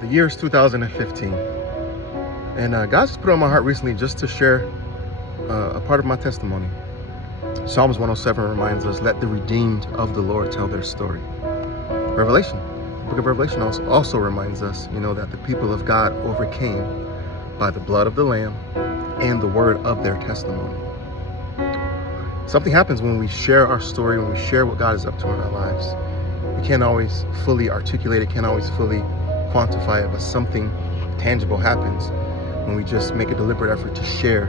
The year is 2015, and God just put it on my heart recently just to share a part of my testimony. Psalms 107 reminds us, let the redeemed of the Lord tell their story. Revelation, the book of Revelation also reminds us, that the people of God overcame by the blood of the Lamb and the word of their testimony. Something happens when we share our story, when we share what God is up to in our lives. We can't always fully articulate it, can't always fully quantify it, but something tangible happens when we just make a deliberate effort to share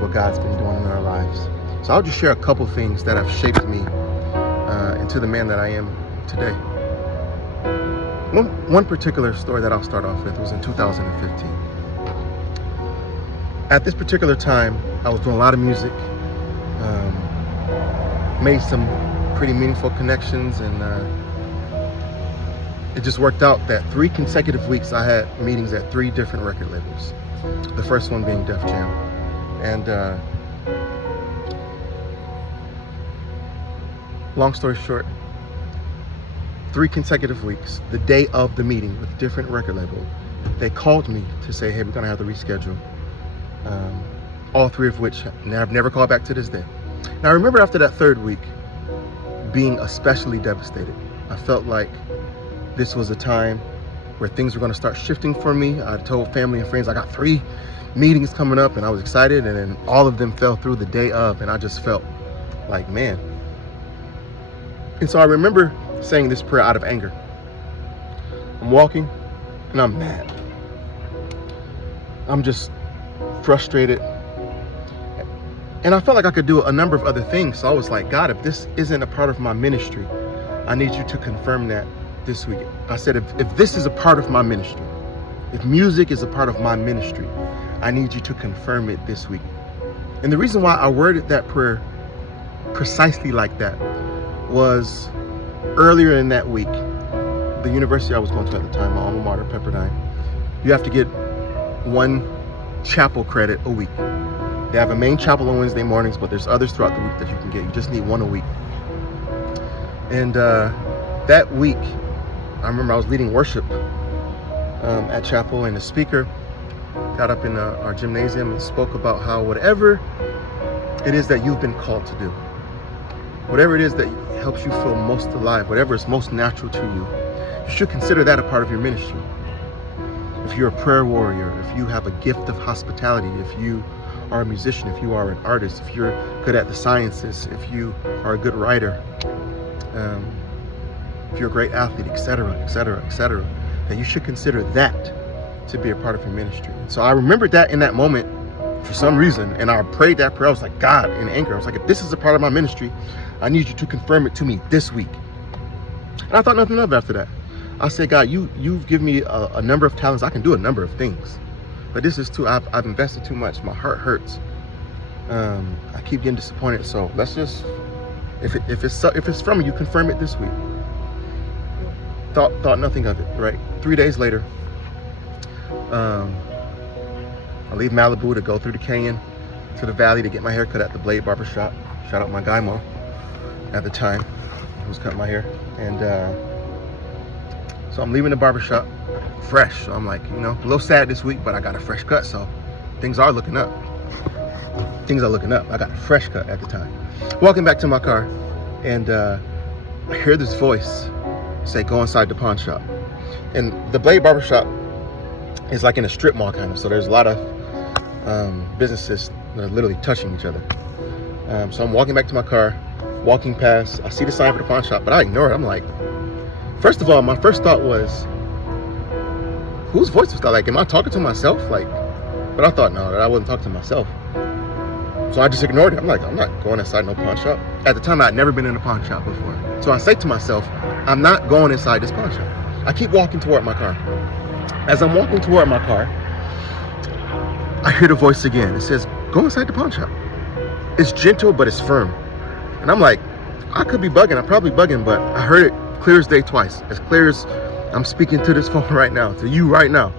what God's been doing in our lives. So I'll just share a couple things that have shaped me into the man that I am today. One particular story that I'll start off with was in 2015. At this particular time, I was doing a lot of music, made some pretty meaningful connections, and it just worked out that 3 consecutive weeks I had meetings at 3 different record labels. The first one being Def Jam. And long story short, 3 consecutive weeks, the day of the meeting with different record labels, they called me to say, hey, we're gonna have to reschedule. All 3 of which I've never called back to this day. Now I remember after that 3rd week being especially devastated. I felt like this was a time where things were gonna start shifting for me. I told family and friends I got 3 meetings coming up, and I was excited, and then all of them fell through the day of, and I just felt like, man. And so I remember saying this prayer out of anger. I'm walking and I'm mad. I'm just frustrated. And I felt like I could do a number of other things. So I was like, God, if this isn't a part of my ministry, I need you to confirm that this week. I said, if this is a part of my ministry, if music is a part of my ministry, I need you to confirm it this week. And the reason why I worded that prayer precisely like that was earlier in that week, the university I was going to at the time, my alma mater, Pepperdine, you have to get 1 chapel credit a week. They have a main chapel on Wednesday mornings, but there's others throughout the week that you can get. You just need 1 a week. And that week, I remember I was leading worship at chapel, and the speaker got up in our gymnasium and spoke about how whatever it is that you've been called to do, whatever it is that helps you feel most alive, whatever is most natural to you, you should consider that a part of your ministry. If you're a prayer warrior, if you have a gift of hospitality, if you are a musician, if you are an artist, if you're good at the sciences, if you are a good writer, if you're a great athlete, etc., etc., etc., that you should consider that to be a part of your ministry. And so I remembered that in that moment for some reason, and I prayed that prayer. I was like, God, in anger, I was like, if this is a part of my ministry, I need you to confirm it to me this week. And I thought nothing of it after that. I said, God, you've given me a number of talents. I can do a number of things, but this is too, I've invested too much. My heart hurts. I keep getting disappointed. So let's just, if it's from you, confirm it this week. Thought nothing of it, right? 3 days later, I leave Malibu to go through the canyon to the valley to get my hair cut at the Blade Barbershop. Shout out my guy Mo at the time, who was cutting my hair. And so I'm leaving the barbershop fresh. So I'm like, a little sad this week, but I got a fresh cut, so things are looking up. Things are looking up. I got a fresh cut at the time. Walking back to my car, and I hear this voice say, go inside the pawn shop. And the Blade Barbershop is like in a strip mall kind of, so there's a lot of businesses that are literally touching each other. So I'm walking back to my car, walking past, I see the sign for the pawn shop, but I ignore it. I'm like, first of all, my first thought was, whose voice was that? Like, am I talking to myself? But I thought, no, that I wasn't talking to myself. So I just ignored it. I'm like, I'm not going inside no pawn shop. At the time, I had never been in a pawn shop before. So I say to myself, I'm not going inside this pawn shop. I keep walking toward my car. As I'm walking toward my car, I hear the voice again. It says, go inside the pawn shop. It's gentle, but it's firm. And I'm like, I could be bugging. I'm probably bugging, but I heard it clear as day twice. As clear as I'm speaking to this phone right now, to you right now.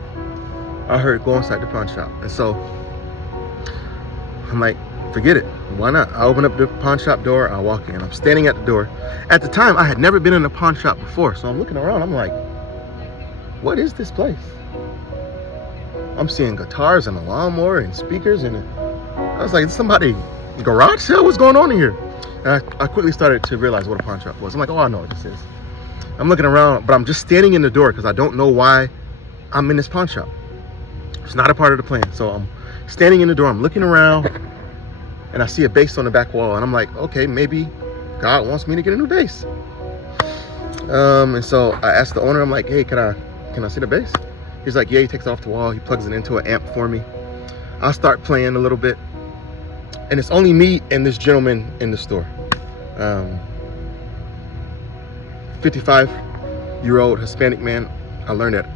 I heard go inside the pawn shop. And so I'm like, forget it. Why not? I open up the pawn shop door. I walk in. I'm standing at the door. At the time, I had never been in a pawn shop before. So I'm looking around. I'm like, what is this place? I'm seeing guitars and a lawnmower and speakers, and I was like, is somebody garage sale? What's going on in here? And I quickly started to realize what a pawn shop was. I'm like, oh, I know what this is. I'm looking around, but I'm just standing in the door because I don't know why I'm in this pawn shop. It's not a part of the plan. So I'm standing in the door, I'm looking around, and I see a bass on the back wall, and I'm like, okay, maybe God wants me to get a new bass. And so I asked the owner, I'm like, hey, can I see the bass? He's like, yeah. He takes it off the wall, he plugs it into an amp for me. I start playing a little bit, and it's only me and this gentleman in the store. 55-year-old Hispanic man. I learned that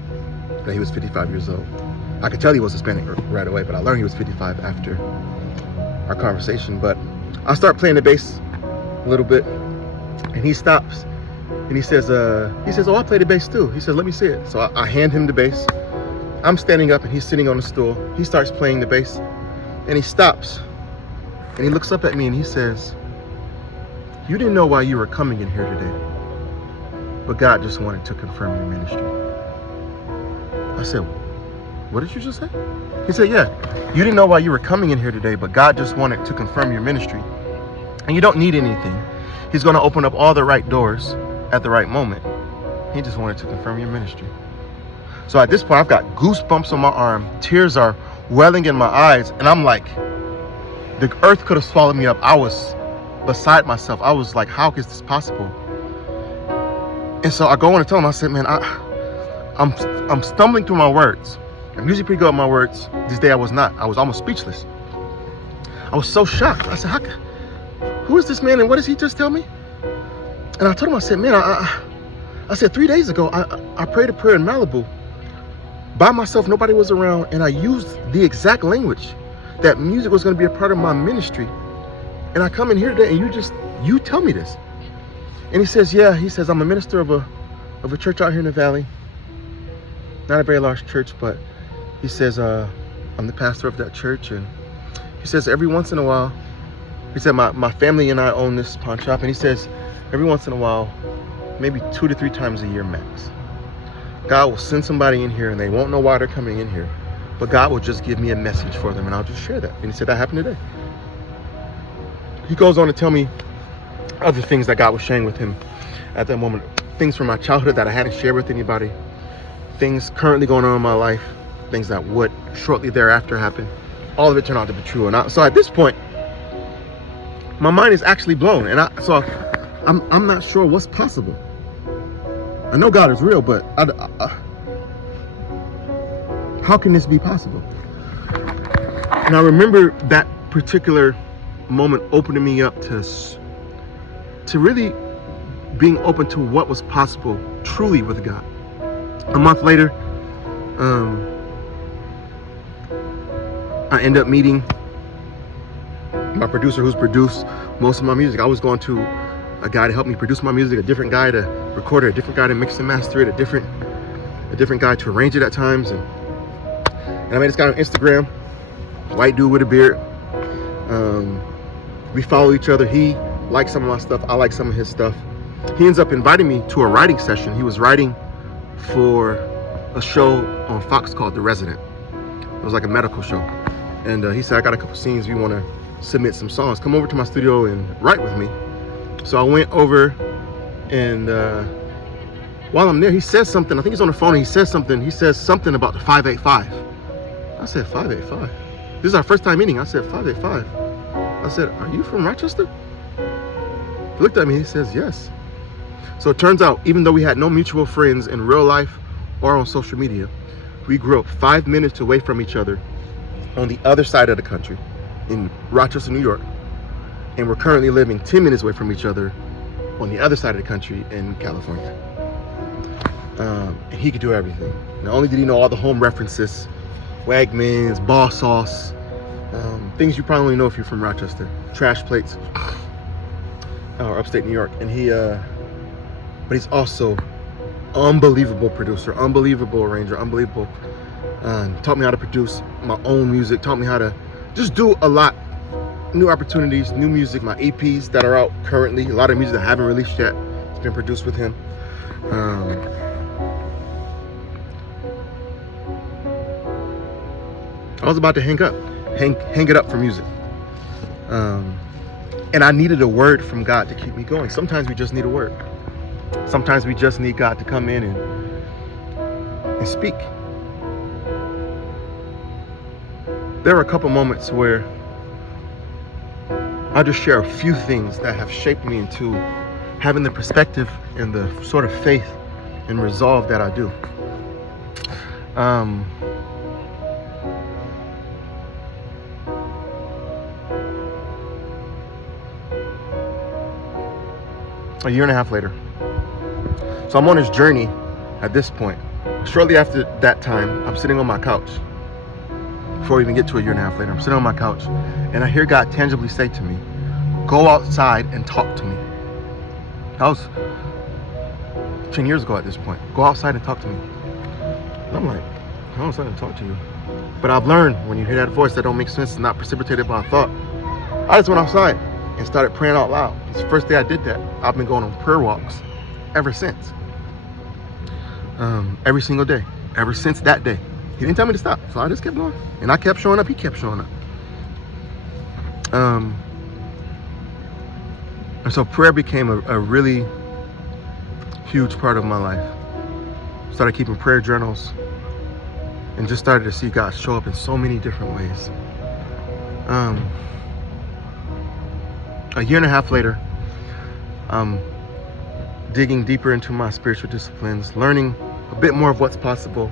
he was 55 years old. I could tell he was Hispanic right away, but I learned he was 55 after our conversation. But I start playing the bass a little bit, and he stops, and he says, oh, I play the bass too. He says, let me see it. So I hand him the bass. I'm standing up, and he's sitting on the stool. He starts playing the bass, and he stops, and he looks up at me, and he says, you didn't know why you were coming in here today, but God just wanted to confirm your ministry. I said, what did you just say? He said, yeah, you didn't know why you were coming in here today, but God just wanted to confirm your ministry. And you don't need anything. He's going to open up all the right doors at the right moment. He just wanted to confirm your ministry. So at this point, I've got goosebumps on my arm. Tears are welling in my eyes. And I'm like, the earth could have swallowed me up. I was beside myself. I was like, how is this possible? And so I go on and tell him, I said, man, I'm stumbling through my words. I'm usually pretty good at my words. This day I was not. I was almost speechless. I was so shocked. I said, who is this man and what does he just tell me? And I told him, I said, man, I said 3 days ago, I prayed a prayer in Malibu by myself. Nobody was around. And I used the exact language that music was going to be a part of my ministry. And I come in here today and you tell me this. And he says, yeah, he says, I'm a minister of a church out here in the valley. Not a very large church, but he says, I'm the pastor of that church. And he says, every once in a while, he said, my family and I own this pawn shop. And he says, every once in a while, maybe 2 to 3 times a year max, God will send somebody in here and they won't know why they're coming in here, but God will just give me a message for them and I'll just share that. And he said, that happened today. He goes on to tell me other things that God was sharing with him at that moment, things from my childhood that I hadn't shared with anybody, things currently going on in my life, things that would shortly thereafter happen. All of it turned out to be true. And so at this point, my mind is actually blown. And I'm not sure what's possible. I know God is real, but how can this be possible? And I remember that particular moment opening me up to really being open to what was possible truly with God. A month later, I end up meeting my producer who's produced most of my music. I was going to a guy to help me produce my music, a different guy to record it, a different guy to mix and master it, a different guy to arrange it at times. And I met this guy on Instagram, white dude with a beard. We follow each other. He likes some of my stuff. I like some of his stuff. He ends up inviting me to a writing session. He was writing for a show on Fox called The Resident. It was like a medical show. And he said, I got a couple scenes. We want to submit some songs. Come over to my studio and write with me. So I went over, and while I'm there, he says something. I think he's on the phone, and he says something about the 585. I said, 585? This is our first time meeting. I said, 585. I said, are you from Rochester? He looked at me, he says, yes. So it turns out, even though we had no mutual friends in real life or on social media, we grew up 5 minutes away from each other on the other side of the country in Rochester, New York. And we're currently living 10 minutes away from each other on the other side of the country in California. And he could do everything. Not only did he know all the home references, Wegmans, Ball Sauce, things you probably only know if you're from Rochester, trash plates, or upstate New York. And but he's also unbelievable producer, unbelievable arranger, unbelievable. Taught me how to produce my own music, taught me how to just do a lot. New opportunities, new music, my EPs that are out currently, a lot of music that I haven't released yet, it's been produced with him. I was about to hang it up for music. And I needed a word from God to keep me going. Sometimes we just need a word. Sometimes we just need God to come in and speak. There were a couple moments where I'll just share a few things that have shaped me into having the perspective and the sort of faith and resolve that I do. A year and a half later. So I'm on this journey at this point. Shortly after that time, I'm sitting on my couch. Before we even get to a year and a half later, I'm sitting on my couch and I hear God tangibly say to me, go outside and talk to me. That was 10 years ago at this point. Go outside and talk to me. And I'm like, go outside and talk to you. But I've learned when you hear that voice that don't make sense, it's not precipitated by a thought. I just went outside and started praying out loud. It's the first day I did that. I've been going on prayer walks ever since. Every single day, ever since that day. He didn't tell me to stop, so I just kept going. And I kept showing up, he kept showing up. And so prayer became a really huge part of my life. Started keeping prayer journals and just started to see God show up in so many different ways. A year and a half later, I'm digging deeper into my spiritual disciplines, learning a bit more of what's possible.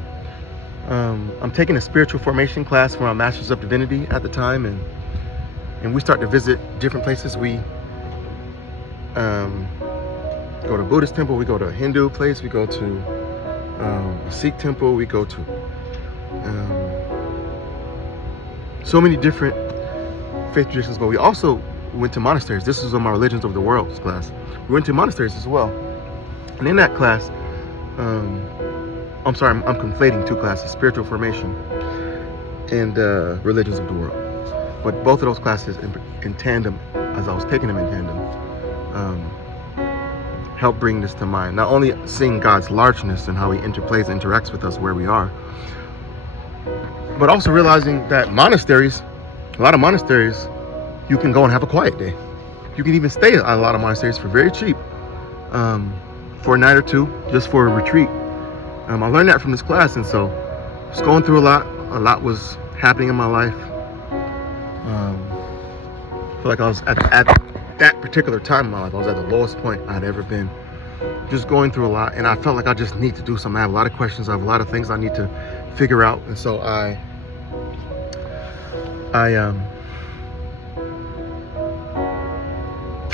I'm taking a spiritual formation class for my Master's of Divinity at the time, and we start to visit different places. We go to Buddhist temple, we go to a Hindu place, we go to a Sikh temple, we go to so many different faith traditions, but we also went to monasteries. This is on my Religions of the World class. We went to monasteries as well. And in that class, I'm conflating two classes, spiritual formation and Religions of the World. But both of those classes in tandem, as I was taking them in tandem, helped bring this to mind. Not only seeing God's largeness and how he interacts with us where we are, but also realizing that a lot of monasteries, you can go and have a quiet day. You can even stay at a lot of monasteries for very cheap, for a night or two, just for a retreat. I learned that from this class, and so I was going through a lot was happening in my life. I feel like I was at that particular time in my life, I was at the lowest point I'd ever been. Just going through a lot, and I felt like I just need to do something. I have a lot of questions, I have a lot of things I need to figure out, and so I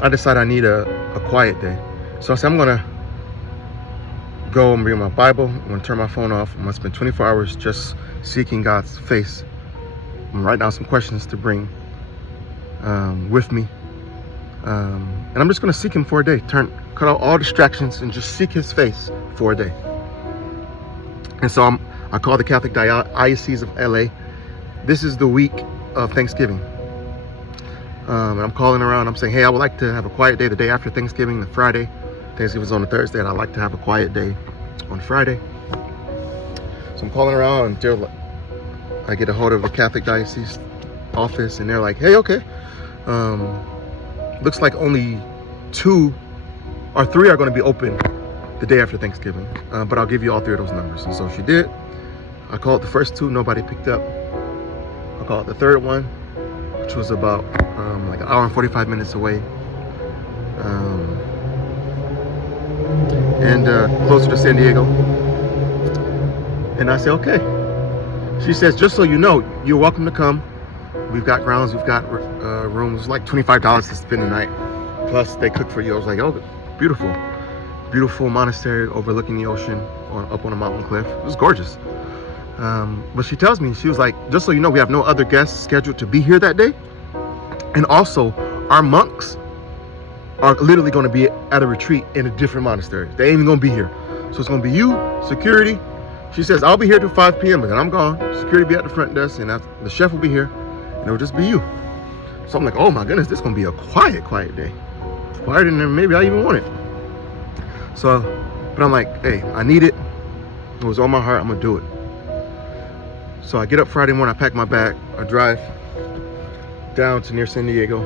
decided I need a quiet day. So I said, I'm gonna go and bring my Bible, I'm gonna turn my phone off, I'm gonna spend 24 hours just seeking God's face. I'm gonna write down some questions to bring with me. And I'm just gonna seek him for a day. Cut out all distractions and just seek his face for a day. And so I call the Catholic Diocese of LA. This is the week of Thanksgiving. And I'm calling around, I'm saying, hey, I would like to have a quiet day the day after Thanksgiving, the Friday. Thanksgiving's on a Thursday, and I'd like to have a quiet day on Friday. So I'm calling around until I get a hold of the Catholic Diocese office, and they're like, hey, okay. Looks like only 2 or 3 are going to be open the day after Thanksgiving, but I'll give you all 3 of those numbers. And so she did. I called the first 2, nobody picked up. I called the third one, which was about like an hour and 45 minutes away, and closer to San Diego. And I said, okay. She says, just so you know, you're welcome to come. We've got grounds, we've got rooms, like $25 to spend the night. Plus they cook for you. I was like, oh, beautiful. Beautiful monastery overlooking the ocean up on a mountain cliff. It was gorgeous. But she tells me, she was like, just so you know, we have no other guests scheduled to be here that day. And also, our monks are literally going to be at a retreat in a different monastery. They ain't even going to be here. So it's going to be you, security. She says, I'll be here till 5 p.m., but then I'm gone. Security will be at the front desk, and the chef will be here, and it'll just be you. So I'm like, oh my goodness, this is going to be a quiet day. Quieter than maybe I even want it. So, but I'm like, hey, I need it. It was on my heart, I'm going to do it. So I get up Friday morning, I pack my bag, I drive down to near San Diego,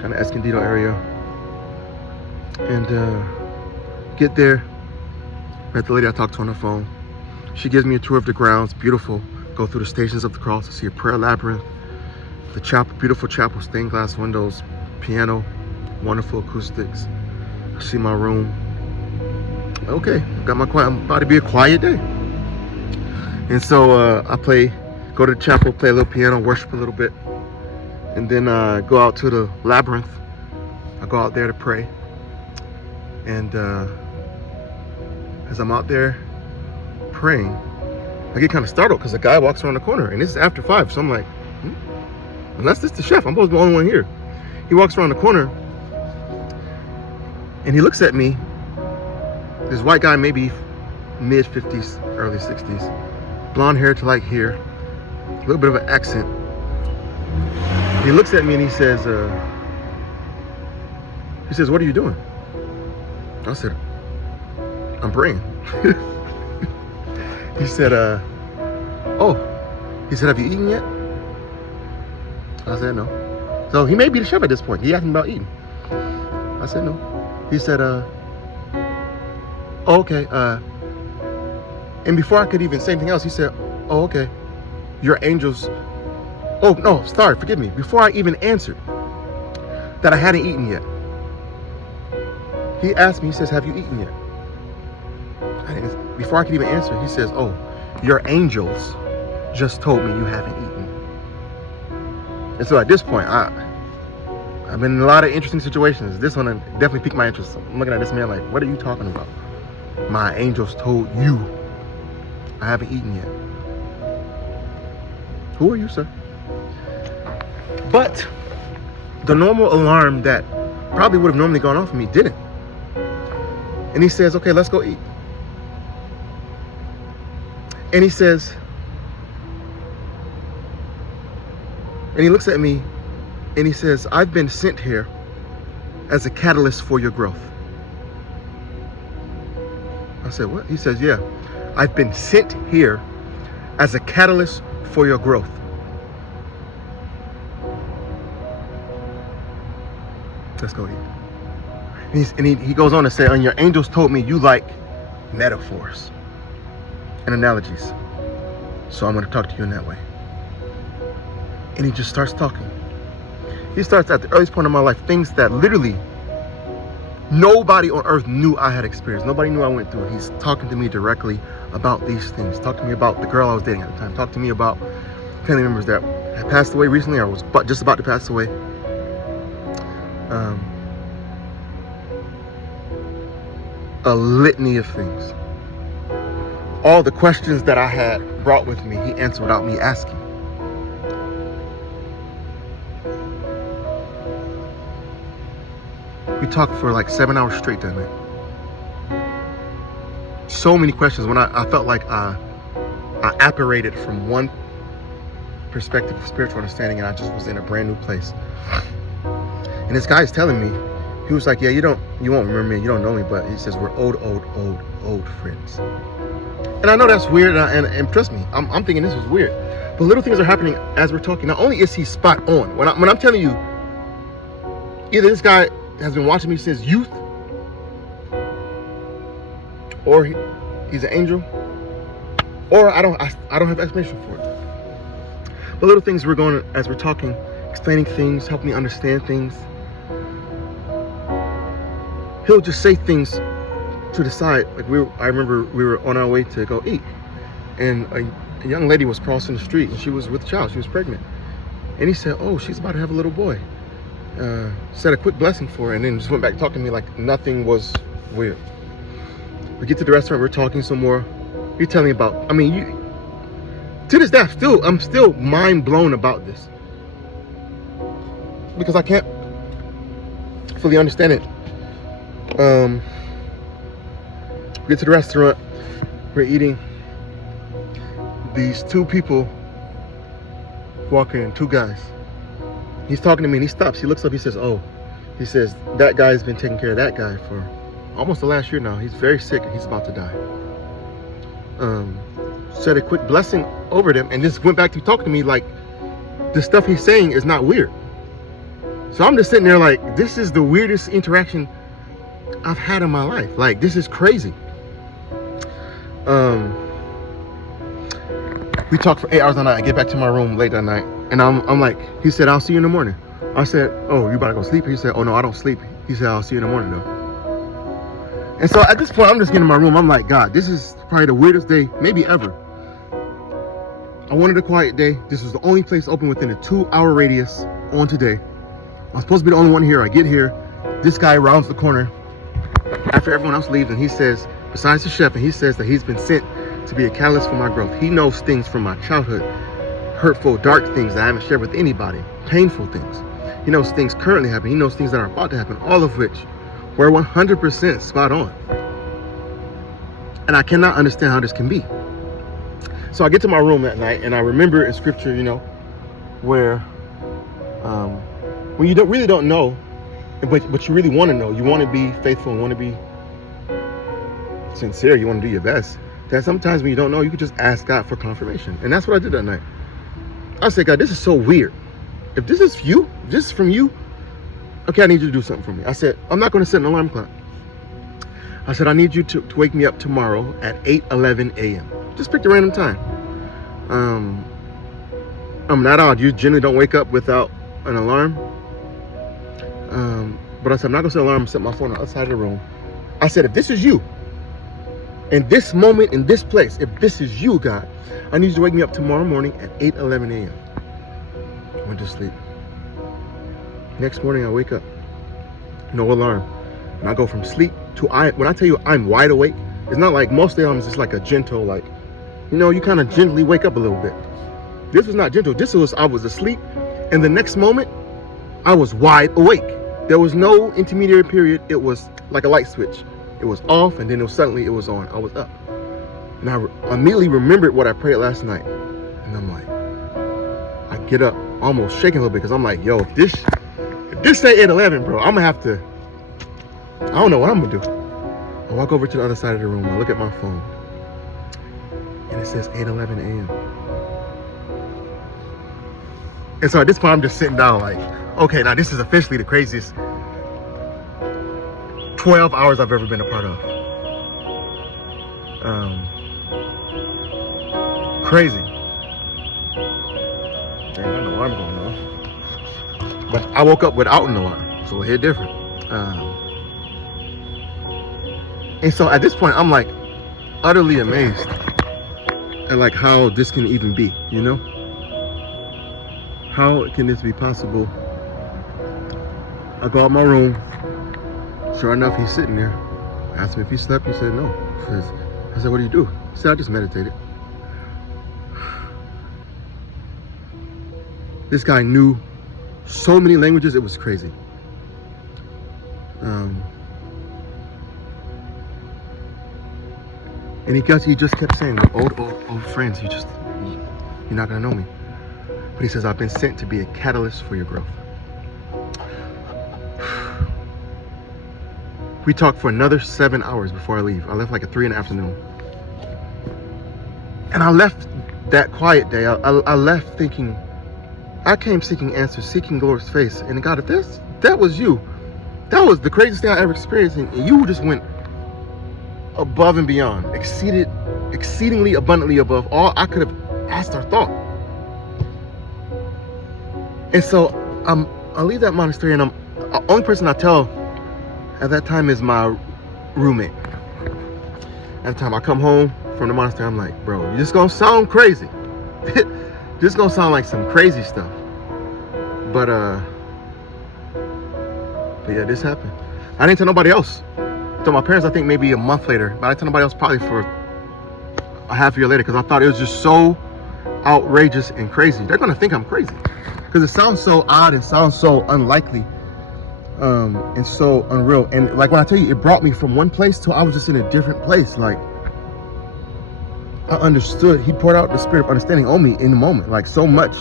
kind of Escondido area, and get there. Met the lady I talked to on the phone. She gives me a tour of the grounds, beautiful. Go through the Stations of the Cross to see a prayer labyrinth, the chapel, beautiful chapel, stained glass windows, piano, wonderful acoustics. I see my room. Okay, got my quiet. I'm about to be a quiet day. And so I go to the chapel, play a little piano, worship a little bit, and then go out to the labyrinth. I go out there to pray. And as I'm out there praying, I get kind of startled because a guy walks around the corner, and this is after 5. So I'm like, unless this is the chef, I'm supposed to be the only one here. He walks around the corner, and he looks at me. This white guy, maybe mid 50s, early 60s, blonde hair to like here, a little bit of an accent. He looks at me and he says, "What are you doing?" I said, "I'm praying." He said, "Oh," he said, "Have you eaten yet?" I said, "No." So he may be the chef at this point. He asked me about eating. I said, "No." He said, "Oh, okay." And before I could even say anything else, he said, "Oh, okay. Your angels." Oh, no, sorry, forgive me. Before I even answered that I hadn't eaten yet, he asked me, he says, "Have you eaten yet?" Before I could even answer, he says, "Oh, your angels just told me you haven't eaten." And so at this point, I've been in a lot of interesting situations. This one definitely piqued my interest. I'm looking at this man like, what are you talking about? My angels told you I haven't eaten yet. Who are you, sir? But the normal alarm that probably would have normally gone off for me didn't. And he says, "Okay, let's go eat." And he says, and he looks at me and he says, "I've been sent here as a catalyst for your growth." I said, "What?" He says, "Yeah, I've been sent here as a catalyst for your growth." Let's go eat. And he goes on to say, "And your angels told me you like metaphors and analogies. So I'm going to talk to you in that way." And he just starts talking. He starts at the earliest point of my life, things that literally nobody on earth knew I had experienced. Nobody knew I went through. He's talking to me directly about these things. Talk to me about the girl I was dating at the time. Talk to me about family members that had passed away recently or was just about to pass away. A litany of things. All the questions that I had brought with me, he answered without me asking. We talked for like 7 hours straight that night. So many questions when I felt like I apparated from one perspective of spiritual understanding and I just was in a brand new place. And this guy is telling me, he was like, "Yeah, you won't remember me, you don't know me, but," he says, "we're old friends." And I know that's weird, and trust me, I'm thinking this was weird. But little things are happening as we're talking. Not only is he spot on, when I'm telling you, either this guy has been watching me since youth, or he's an angel, or I don't have explanation for it. But little things we're going as we're talking, explaining things, helping me understand things. He'll just say things to the side. Like I remember we were on our way to go eat, and a young lady was crossing the street, and she was with a child. She was pregnant, and he said, "Oh, she's about to have a little boy." Said a quick blessing for her, and then just went back to talking to me like nothing was weird. We get to the restaurant, we're talking some more. You're telling me about, to this day, I'm still mind blown about this because I can't fully understand it. We get to the restaurant, we're eating. These two people walk in, two guys. He's talking to me and he stops. He looks up, he says, "Oh," he says, "that guy's been taking care of that guy for almost the last year now. He's very sick and he's about to die. said a quick blessing over them, and just went back to talking to me like the stuff he's saying is not weird. So I'm just sitting there like, this is the weirdest interaction I've had in my life. Like, this is crazy. We talked for 8 hours that night. I get back to my room late that night, and I'm like, he said, I'll see you in the morning. I said, oh, you about to go sleep? He said, oh no, I don't sleep. He said, I'll see you in the morning though. And so at this point, I'm just getting in my room. I'm like, God, this is probably the weirdest day, maybe ever. I wanted a quiet day. This was the only place open within a 2-hour radius on today. I'm supposed to be the only one here. I get here. This guy rounds the corner after everyone else leaves, and he says, besides the chef, and he says that he's been sent to be a catalyst for my growth. He knows things from my childhood, hurtful, dark things that I haven't shared with anybody, painful things. He knows things currently happening. He knows things that are about to happen, all of which were 100% spot on. And I cannot understand how this can be. So I get to my room that night, and I remember in scripture, you know, where when you really don't know, but you really want to know, you want to be faithful and want to be sincere, you want to do your best, that sometimes when you don't know, you can just ask God for confirmation. And that's what I did that night. I said, God, this is so weird. If this is you, this is from you, okay, I need you to do something for me. I said, I'm not going to set an alarm clock. I said, I need you to wake me up tomorrow at 8:11 a.m. Just pick a random time. I'm not odd. You generally don't wake up without an alarm. But I said, I'm not going to set an alarm and set my phone outside of the room. I said, if this is you, in this moment, in this place, if this is you, God, I need you to wake me up tomorrow morning at 8:11 a.m. I went to sleep. Next morning, I wake up. No alarm. And I go from sleep to, when I tell you I'm wide awake, it's not like most days I'm just like a gentle, like, you know, you kind of gently wake up a little bit. This was not gentle. This was, I was asleep. And the next moment, I was wide awake. There was no intermediary period. It was like a light switch. It was off, and then suddenly it was on. I was up. And I immediately remembered what I prayed last night. And I'm like, I get up almost shaking a little bit, because I'm like, yo, if this say 8:11, bro, I'm gonna have to, I don't know what I'm gonna do. I walk over to the other side of the room. I look at my phone, and it says 8:11 a.m. And so at this point, I'm just sitting down like, okay, now this is officially the craziest 12 hours I've ever been a part of. Crazy. Ain't got no alarm going on. But I woke up without an alarm, so it hit different. And so at this point, I'm like utterly amazed at like how this can even be, you know? How can this be possible? I go out my room. Sure enough, he's sitting there. I asked him if he slept. He said no. I said, what do you do? He said, I just meditated. This guy knew so many languages, it was crazy. And he just kept saying, old friends, you're not gonna know me. But he says, I've been sent to be a catalyst for your growth. We talked for another 7 hours before I leave. I left like at 3 in the afternoon. And I left that quiet day. I left thinking, I came seeking answers, seeking the Lord's face. And God, if that was you, that was the craziest thing I ever experienced. And you just went above and beyond, exceedingly abundantly above all I could have asked or thought. And so I leave that monastery, and the only person I tell at that time is my roommate. At the time I come home from the monastery, I'm like, bro, you're just gonna sound crazy. Just gonna sound like some crazy stuff. But yeah, this happened. I didn't tell nobody else. I told my parents, I think maybe a month later, but I didn't tell nobody else probably for a half a year later, because I thought it was just so outrageous and crazy. They're gonna think I'm crazy because it sounds so odd and sounds so unlikely, and so unreal. And like when I tell you, it brought me from one place to I was just in a different place. Like I understood. He poured out the spirit of understanding on me in the moment, like so much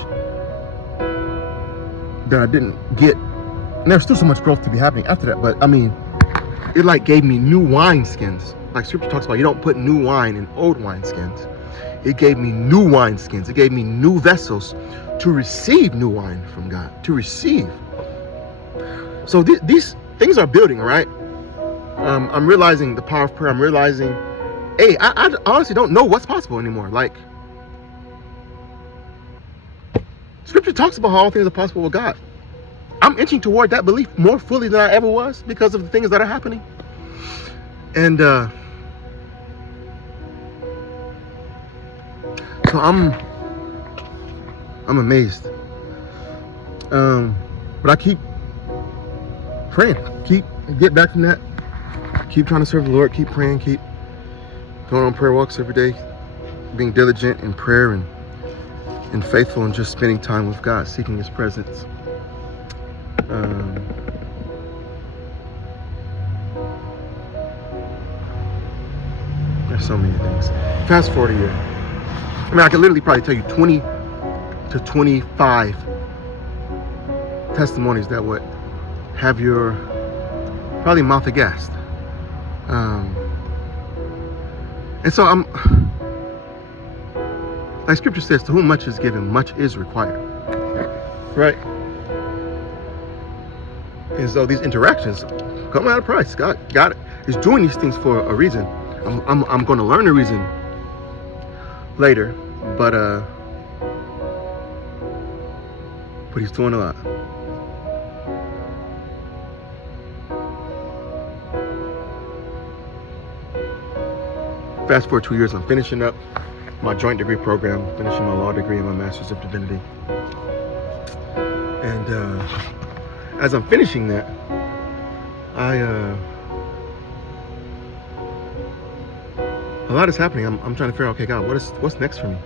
that I didn't get. And there's still so much growth to be happening after that, but I mean, it like gave me new wine skins. Like scripture talks about, you don't put new wine in old wine skins. It gave me new wineskins. It gave me new vessels to receive new wine from God, to receive. So these things are building, all right? I'm realizing the power of prayer. I'm realizing, hey, I honestly don't know what's possible anymore. Like, Scripture talks about how all things are possible with God. I'm inching toward that belief more fully than I ever was because of the things that are happening. And so I'm amazed. But I keep praying, get back from that, keep trying to serve the Lord, keep praying, keep going on prayer walks every day, being diligent in prayer and faithful and just spending time with God, seeking His presence. There's so many things. Fast forward a year. I mean, I could literally probably tell you 20 to 25 testimonies that would have your probably mouth aghast. And so I'm, like Scripture says, to whom much is given, much is required. Right? And so these interactions come at a price. God is doing these things for a reason. I'm going to learn the reason later, but He's doing a lot. Fast forward 2 years, I'm finishing up my joint degree program, finishing my law degree and my master's of divinity. And as I'm finishing that, a lot is happening. I'm trying to figure out, okay, God, what's next for me?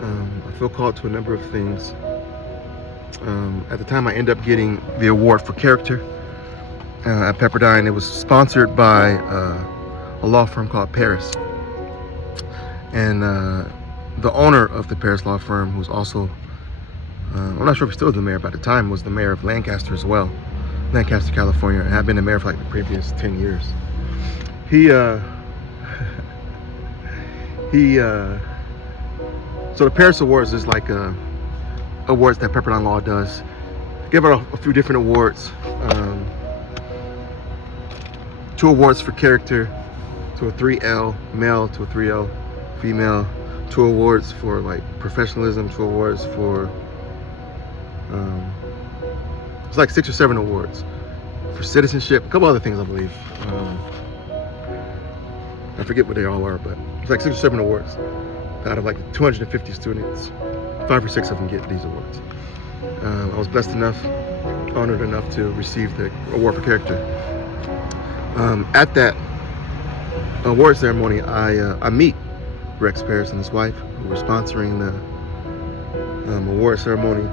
I feel called to a number of things. At the time, I end up getting the award for character at Pepperdine. It was sponsored by a law firm called Paris. And the owner of the Paris law firm, who's also, I'm not sure if he's still the mayor, but at the time was the mayor of Lancaster as well, Lancaster, California, and had been the mayor for like the previous 10 years. So the Paris Awards is like awards that Pepperdine Law does. Give out a few different awards. 2 awards for character to a 3L male, to a 3L female. 2 awards for like professionalism. 2 awards for it's like 6 or 7 awards for citizenship. A couple other things, I believe. I forget what they all are, but it's like 6 or 7 awards. Out of like 250 students, 5 or 6 of them get these awards. I was blessed enough, honored enough to receive the award for character. At that award ceremony, I meet Rex Paris and his wife, who were sponsoring the award ceremony.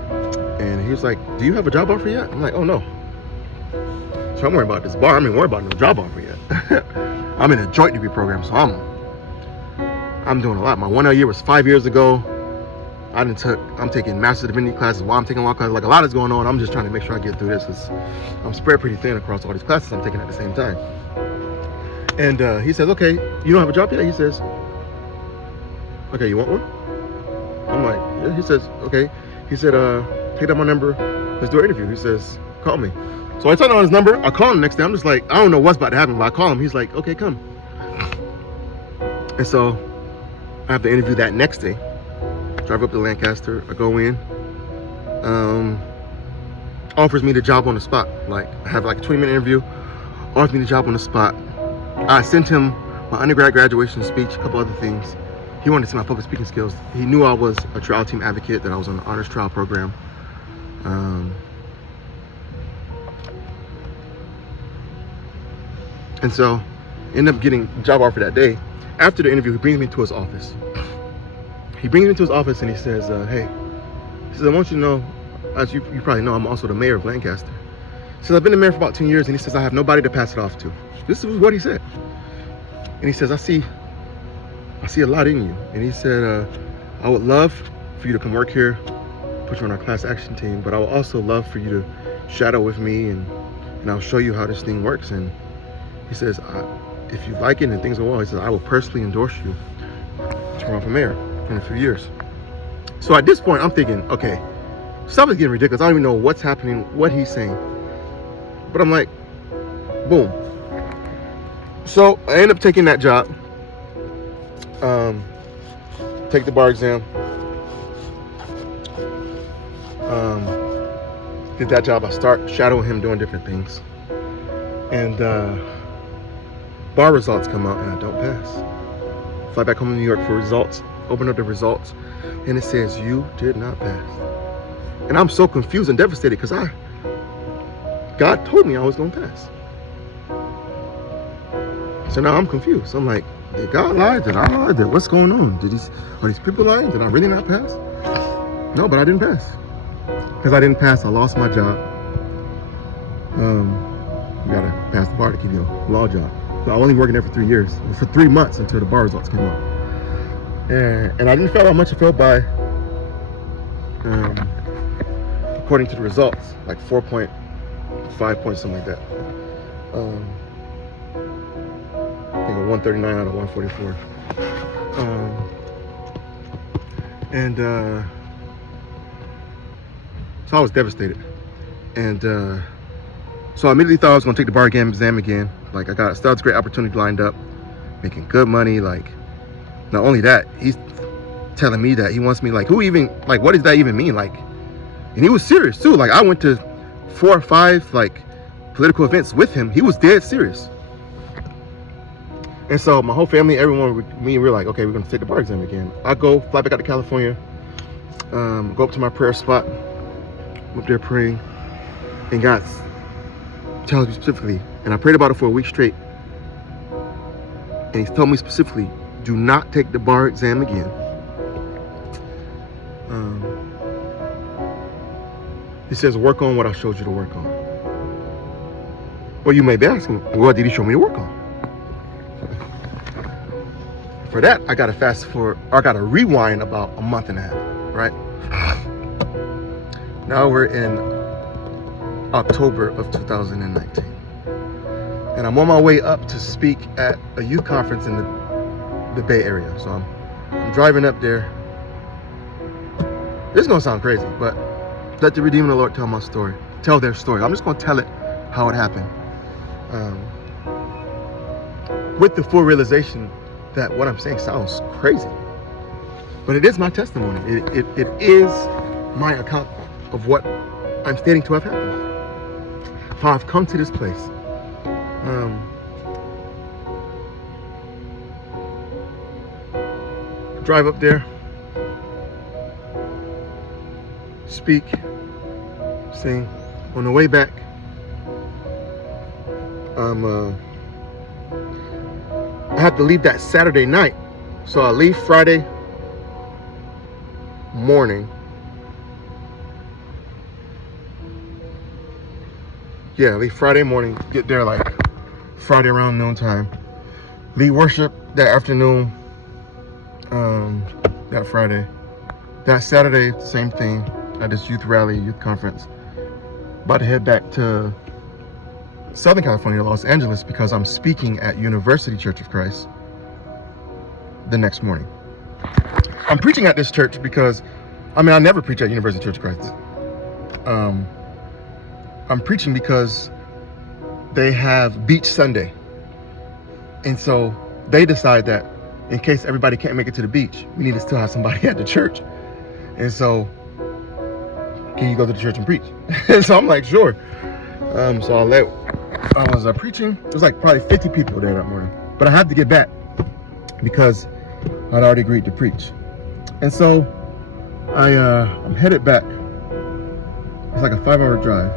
And he was like, "Do you have a job offer yet?" I'm like, "Oh no." So I'm worried about this bar. I'm not worried about no job offer yet. I'm in a joint degree program, so I'm doing a lot. My 1L year was 5 years ago. I'm taking master's divinity classes while I'm taking law classes. Like, a lot is going on. I'm just trying to make sure I get through this because I'm spread pretty thin across all these classes I'm taking at the same time. And he says, "Okay, you don't have a job yet?" He says, "Okay, you want one?" I'm like, "Yeah." He says, "Okay." He said, "Take down my number. Let's do an interview." He says, "Call me." So I tell him his number. I call him next day. I'm just like, I don't know what's about to happen, but I call him. He's like, "Okay, come." And so I have the interview that next day. Drive up to Lancaster. I go in. Offers me the job on the spot. Like, I have like a 20-minute interview. Offers me the job on the spot. I sent him my undergrad graduation speech, a couple other things. He wanted to see my public speaking skills. He knew I was a trial team advocate, that I was on the honors trial program. And so, end up getting a job offer that day. After the interview, he brings me to his office. He brings me to his office and he says, "Hey," he says, "I want you to know, as you probably know, I'm also the mayor of Lancaster." He says, "I've been the mayor for about 10 years, and he says, I have nobody to pass it off to." This is what he said. And he says, I see a lot in you. And he said, "I would love for you to come work here, put you on our class action team, but I would also love for you to shadow with me, and I'll show you how this thing works. And he says, if you like it and things go well, he says, I will personally endorse you to run for mayor in a few years. So at this point, I'm thinking, okay, stuff is getting ridiculous. I don't even know what's happening, what he's saying. But I'm like, boom. So I end up taking that job. Take the bar exam. Did that job. I start shadowing him doing different things. And bar results come out and I don't pass. Fly back home to New York for results. Open up the results and it says you did not pass. And I'm so confused and devastated because God told me I was gonna pass. So now I'm confused. I'm like, did God lie? Did I lie? What's going on? Are these people lying? Did I really not pass? No, but I didn't pass. Because I didn't pass, I lost my job. You gotta pass the bar to keep your law job. So I was only working there for 3 years, for 3 months until the bar results came out. And I didn't feel how much I felt by, according to the results, like 4.5 points, something like that. I think a 139 out of 144. So I was devastated. And so I immediately thought I was gonna take the bar exam again. Like I got a great opportunity lined up, making good money. Like not only that, he's telling me that he wants me, like what does that even mean? Like, and he was serious too. Like I went to 4 or 5 like political events with him. He was dead serious. And so my whole family, everyone with me, we're like, okay, we're gonna take the bar exam again. I fly back out to California, go up to my prayer spot, I'm up there praying, and God tells me specifically, and I prayed about it for a week straight, and He told me specifically, do not take the bar exam again. He says, work on what I showed you to work on. Well, you may be asking, what did He show me to work on? For that, I gotta rewind about a month and a half, right? Now we're in October of 2019. And I'm on my way up to speak at a youth conference in the Bay Area. So I'm driving up there. This is gonna sound crazy, but let the Redeemer of the Lord tell their story. I'm just gonna tell it how it happened. With the full realization that what I'm saying sounds crazy, but it is my testimony. It is my account of what I'm stating to have happened, how I've come to this place. Drive up there, speak, sing. On the way back, I have to leave that Saturday night. So I leave Friday morning. Yeah, leave Friday morning, get there like Friday around noontime. Lead worship that afternoon, that Friday. That Saturday, same thing, at this youth rally, youth conference. About to head back to Southern California, Los Angeles, because I'm speaking at University Church of Christ the next morning. I'm preaching at this church because, I never preach at University Church of Christ. I'm preaching because they have Beach Sunday. And so they decide that in case everybody can't make it to the beach, we need to still have somebody at the church. And so, can you go to the church and preach? And so I'm like, sure. So I was preaching. There was like probably 50 people there that morning. But I had to get back because I'd already agreed to preach. And so I'm headed back. It's like a 5-hour drive.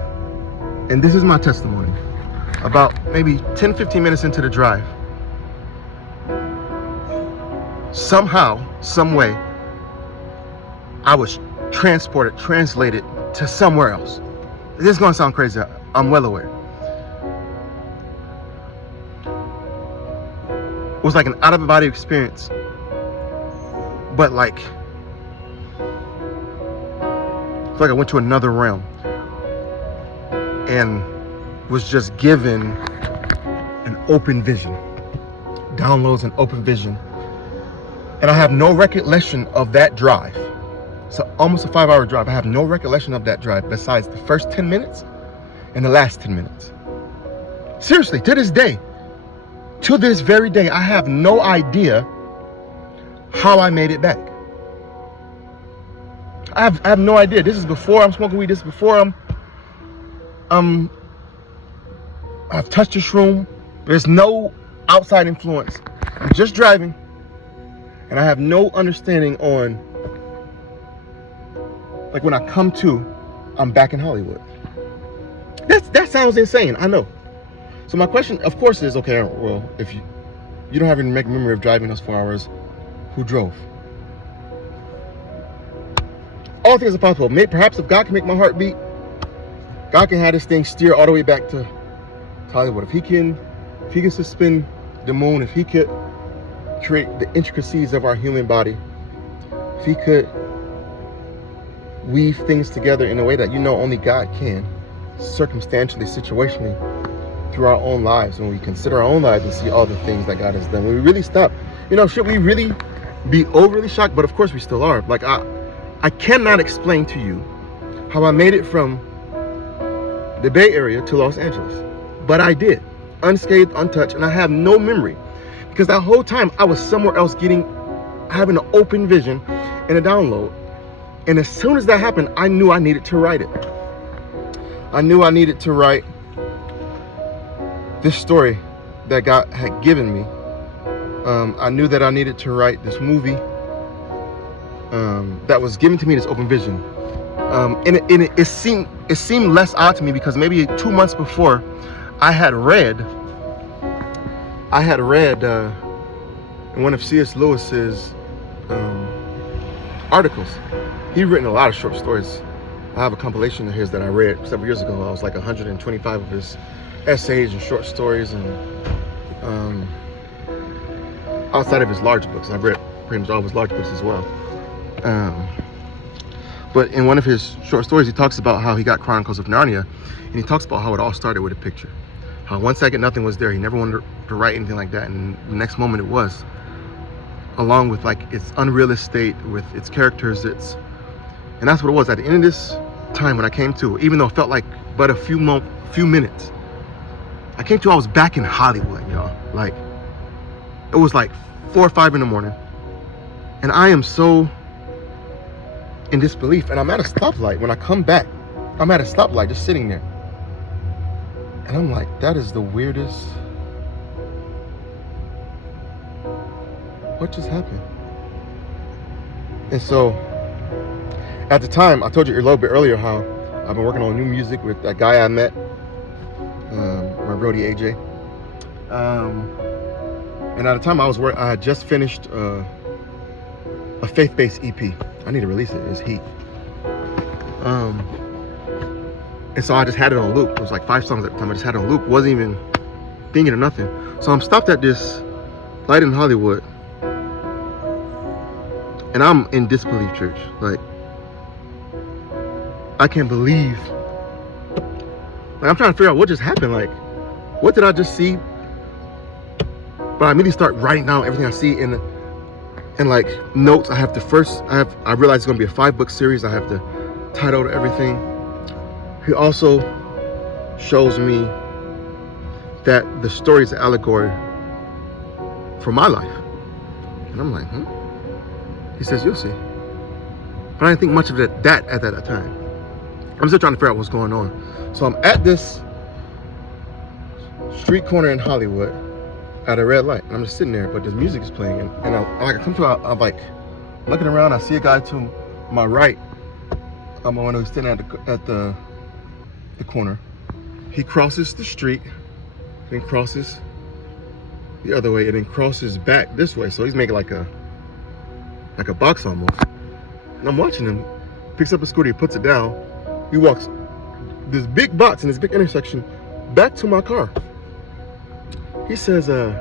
And this is my testimony. About maybe 10, 15 minutes into the drive, somehow, some way, I was translated to somewhere else. This is gonna sound crazy, I'm well aware. It was like an out-of-body experience, but like, it's like I went to another realm and was just given an open vision, downloads an open vision. And I have no recollection of that drive. So almost a 5-hour drive. I have no recollection of that drive besides the first 10 minutes and the last 10 minutes. Seriously, to this day, to this very day, I have no idea how I made it back. I have no idea. This is before I'm smoking weed. This is before I've touched the shroom. There's no outside influence. I'm just driving, and I have no understanding on, like, when I come to, I'm back in Hollywood. That sounds insane, I know. So my question, of course, is, okay, well, if you don't have any memory of driving those 4 hours, who drove? All things are possible. Perhaps if God can make my heart beat, God can have this thing steer all the way back to Hollywood. If he can suspend the moon, if he could create the intricacies of our human body, if he could weave things together in a way that only God can, circumstantially, situationally, through our own lives, when we consider our own lives and see all the things that God has done, when we really stop, should we really be overly shocked? But of course we still are. Like, I cannot explain to you how I made it from the Bay Area to Los Angeles, but I did, unscathed, untouched, and I have no memory, because that whole time I was somewhere else having an open vision and a download. And as soon as that happened, I knew I needed to write it. I knew I needed to write this story that God had given me. I knew that I needed to write this movie that was given to me, this open vision. And it seemed less odd to me because maybe 2 months before, I had read in one of C.S. Lewis's articles. He'd written a lot of short stories. I have a compilation of his that I read several years ago. I was like 125 of his essays and short stories, and outside of his large books. I've read pretty much all of his large books as well. But in one of his short stories, he talks about how he got Chronicles of Narnia, and he talks about how it all started with a picture. How 1 second nothing was there. He never wanted to write anything like that, and the next moment it was. Along with like its unreal estate, with its characters, and that's what it was. At the end of this time when I came to, even though it felt like but a few minutes, I came to, I was back in Hollywood, y'all. Like, it was like 4 or 5 in the morning, and I am so in disbelief. And I'm at a stoplight. When I come back, I'm at a stoplight just sitting there, and I'm like, that is the weirdest. What just happened? And so at the time, I told you a little bit earlier how I've been working on new music with that guy I met, my Brody AJ. And at the time I had just finished a faith-based EP. I need to release it. It's heat. And so I just had it on loop. It was like 5 songs at the time. I just had it on loop. Wasn't even thinking of nothing. So I'm stopped at this light in Hollywood, and I'm in disbelief, church. Like, I can't believe. Like, I'm trying to figure out what just happened. Like, what did I just see? But I immediately start writing down everything I see in like notes. I realize it's gonna be a 5-book series. I have the title to everything. He also shows me that the story is an allegory for my life. And I'm like, He says, you'll see. But I didn't think much of that at that time. I'm still trying to figure out what's going on. So I'm at this street corner in Hollywood at a red light, and I'm just sitting there, but the music is playing, and I'm like looking around. I see a guy to my right. I'm one who's standing at the corner. He crosses the street, then crosses the other way, and then crosses back this way. So he's making like a box almost. And I'm watching him. Picks up a scooter, he puts it down. He walks this big box in this big intersection back to my car. He says, I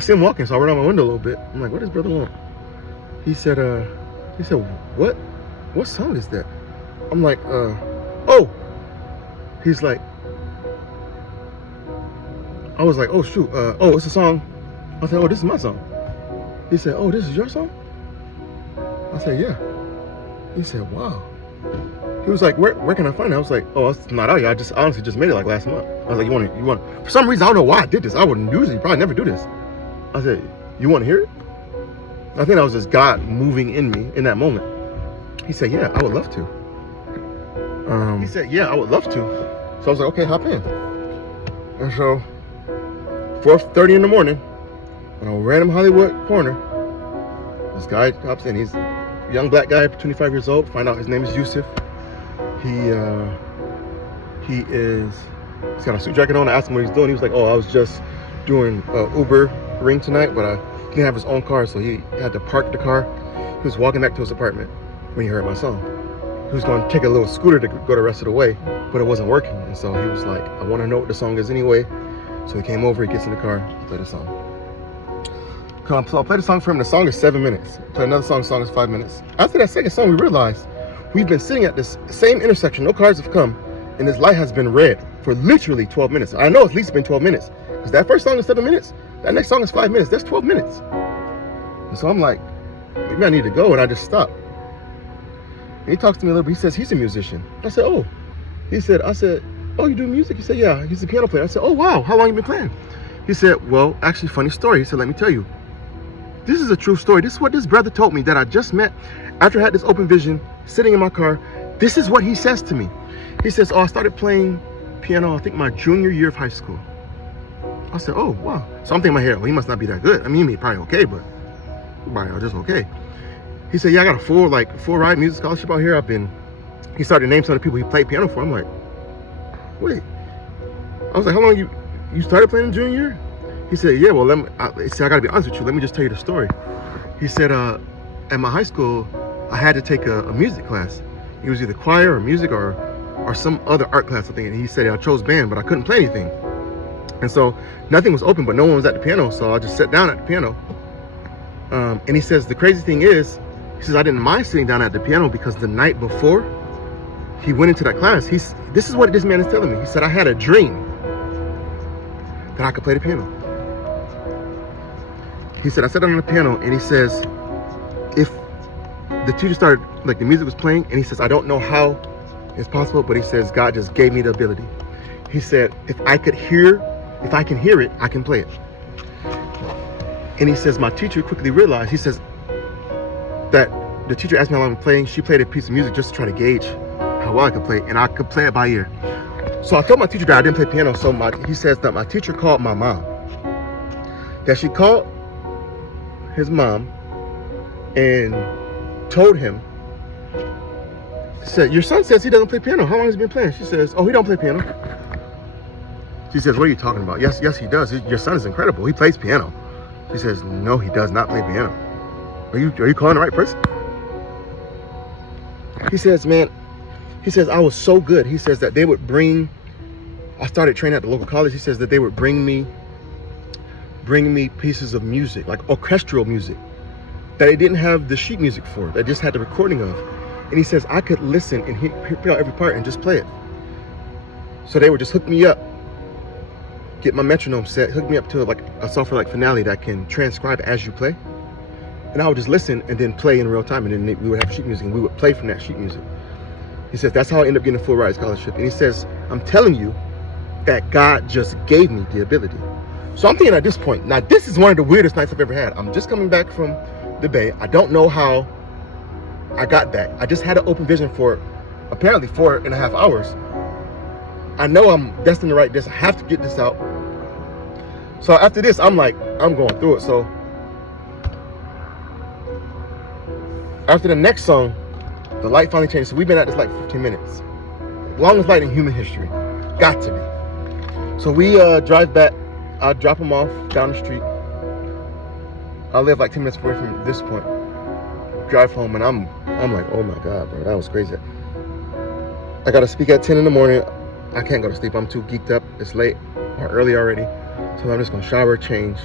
see him walking, so I roll down my window a little bit. I'm like, what does brother want? He said, what song is that? I'm like, oh. He's like, I was like, oh shoot, it's a song. I was like, oh, this is my song. He said, oh, this is your song? I said, yeah. He said, wow. He was like, where can I find it? I was like, oh, it's not out yet. I just honestly just made it like last month. I was like, you want? For some reason, I don't know why I did this. I would usually probably never do this. I said, you want to hear it? I think that was just God moving in me in that moment. He said, yeah, I would love to. He said, yeah, I would love to. So I was like, okay, hop in. And so 4:30 in the morning, on a random Hollywood corner, this guy hops in. He's a young black guy, 25 years old. Find out his name is Yusuf. He's got a suit jacket on. I asked him what he's doing. He was like, oh, I was just doing Uber ring tonight, but I didn't have his own car, so he had to park the car. He was walking back to his apartment when he heard my song. He was going to take a little scooter to go the rest of the way, but it wasn't working. And so he was like, I want to know what the song is anyway. So he came over, he gets in the car, play the song. So I played the song for him. The song is 7 minutes. Play another song, the song is 5 minutes. After that second song, we realized we've been sitting at this same intersection. No cars have come, and this light has been red for literally 12 minutes. I know at least been 12 minutes, because that first song is 7 minutes. That next song is 5 minutes. That's 12 minutes. And so I'm like, maybe I need to go, and I just stopped. And he talks to me a little bit. He says he's a musician. I said, oh. I said, oh, you do music? He said, yeah, he's a piano player. I said, oh, wow, how long you been playing? He said, well, actually, funny story. He said, let me tell you. This is a true story. This is what this brother told me that I just met after I had this open vision, sitting in my car. This is what he says to me. He says, oh, I started playing piano, I think my junior year of high school. I said, oh, wow. So I'm thinking in my head, well, he must not be that good. I mean, he probably okay, but probably just okay. He said, yeah, I got a full ride music scholarship out here. He started to name some of the people he played piano for. I'm like, wait. I was like, how long you started playing in junior year? He said, yeah, well, I gotta be honest with you. Let me just tell you the story. He said, at my high school, I had to take a music class. It was either choir or music or some other art class, I think. And he said, I chose band, but I couldn't play anything. And so nothing was open, but no one was at the piano. So I just sat down at the piano. And he says, the crazy thing is, he says, I didn't mind sitting down at the piano because the night before he went into that class, this is what this man is telling me. He said, I had a dream that I could play the piano. He said, I sat down on the piano, and he says, if the teacher started, like the music was playing, and he says, I don't know how it's possible, but he says, God just gave me the ability. He said, if I can hear it, I can play it. And he says, my teacher quickly realized, he says, that the teacher asked me how long I'm playing. She played a piece of music just to try to gauge how well I could play, and I could play it by ear. So I told my teacher that I didn't play piano. So he says that my teacher called my mom. That she called his mom and told him, said, your son says he doesn't play piano. How long has he been playing? She says, oh, he don't play piano. She says, what are you talking about? Yes, he does. Your son is incredible. He plays piano. She says, no, he does not play piano. Are you calling the right person? He says, man, I was so good. He says that I started training at the local college. He says that they would bring me pieces of music, like orchestral music, that they didn't have the sheet music for, that just had the recording of. And he says, I could listen and hear out every part and just play it. So they would just hook me up, get my metronome set, hook me up to like a software like Finale that can transcribe as you play. And I would just listen and then play in real time, and then we would have sheet music and we would play from that sheet music. He says, that's how I ended up getting a full ride scholarship. And he says, I'm telling you that God just gave me the ability. So I'm thinking at this point, now this is one of the weirdest nights I've ever had. I'm just coming back from the Bay. I don't know how I got back. I just had an open vision for apparently 4.5 hours. I know I'm destined to write this. I have to get this out. So after this, I'm like, I'm going through it. So after the next song, the light finally changed. So we've been at this like 15 minutes. Longest light in human history. Got to be. So we drive back. I drop him off down the street. I live like 10 minutes away from this point. Drive home, and I'm like, oh my God, bro, that was crazy. I got to speak at 10 in the morning. I can't go to sleep. I'm too geeked up. It's late or early already. So I'm just going to shower, change.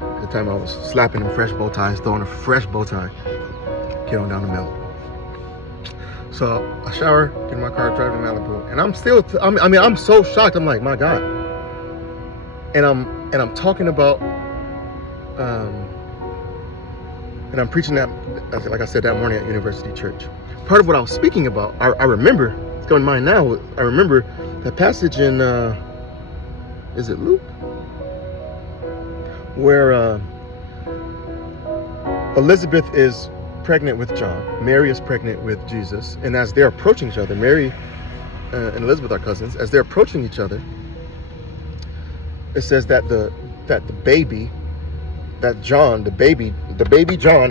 At the time I was slapping them fresh bow ties, throwing a fresh bow tie. Get on down to Malibu. So I shower, get in my car, drive to Malibu, and I'm still, I'm so shocked. I'm like, my God. And I'm talking about And I'm preaching that, like I said, that morning at University Church. Part of what I was speaking about, I remember, it's going to mind now, I remember that passage in, is it Luke? Where Elizabeth is pregnant with John. Mary is pregnant with Jesus. And as they're approaching each other, Mary and Elizabeth are cousins, as they're approaching each other, it says that the baby John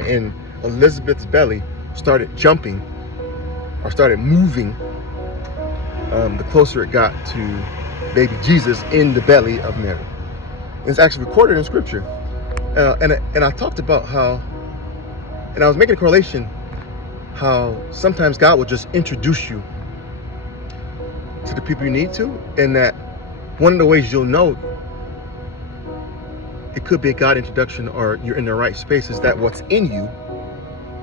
in Elizabeth's belly started jumping or started moving the closer it got to baby Jesus in the belly of Mary. It's actually recorded in scripture. And I talked about how, and I was making a correlation, how sometimes God will just introduce you to the people you need to, and that one of the ways you'll know it could be a God introduction or you're in the right space is that what's in you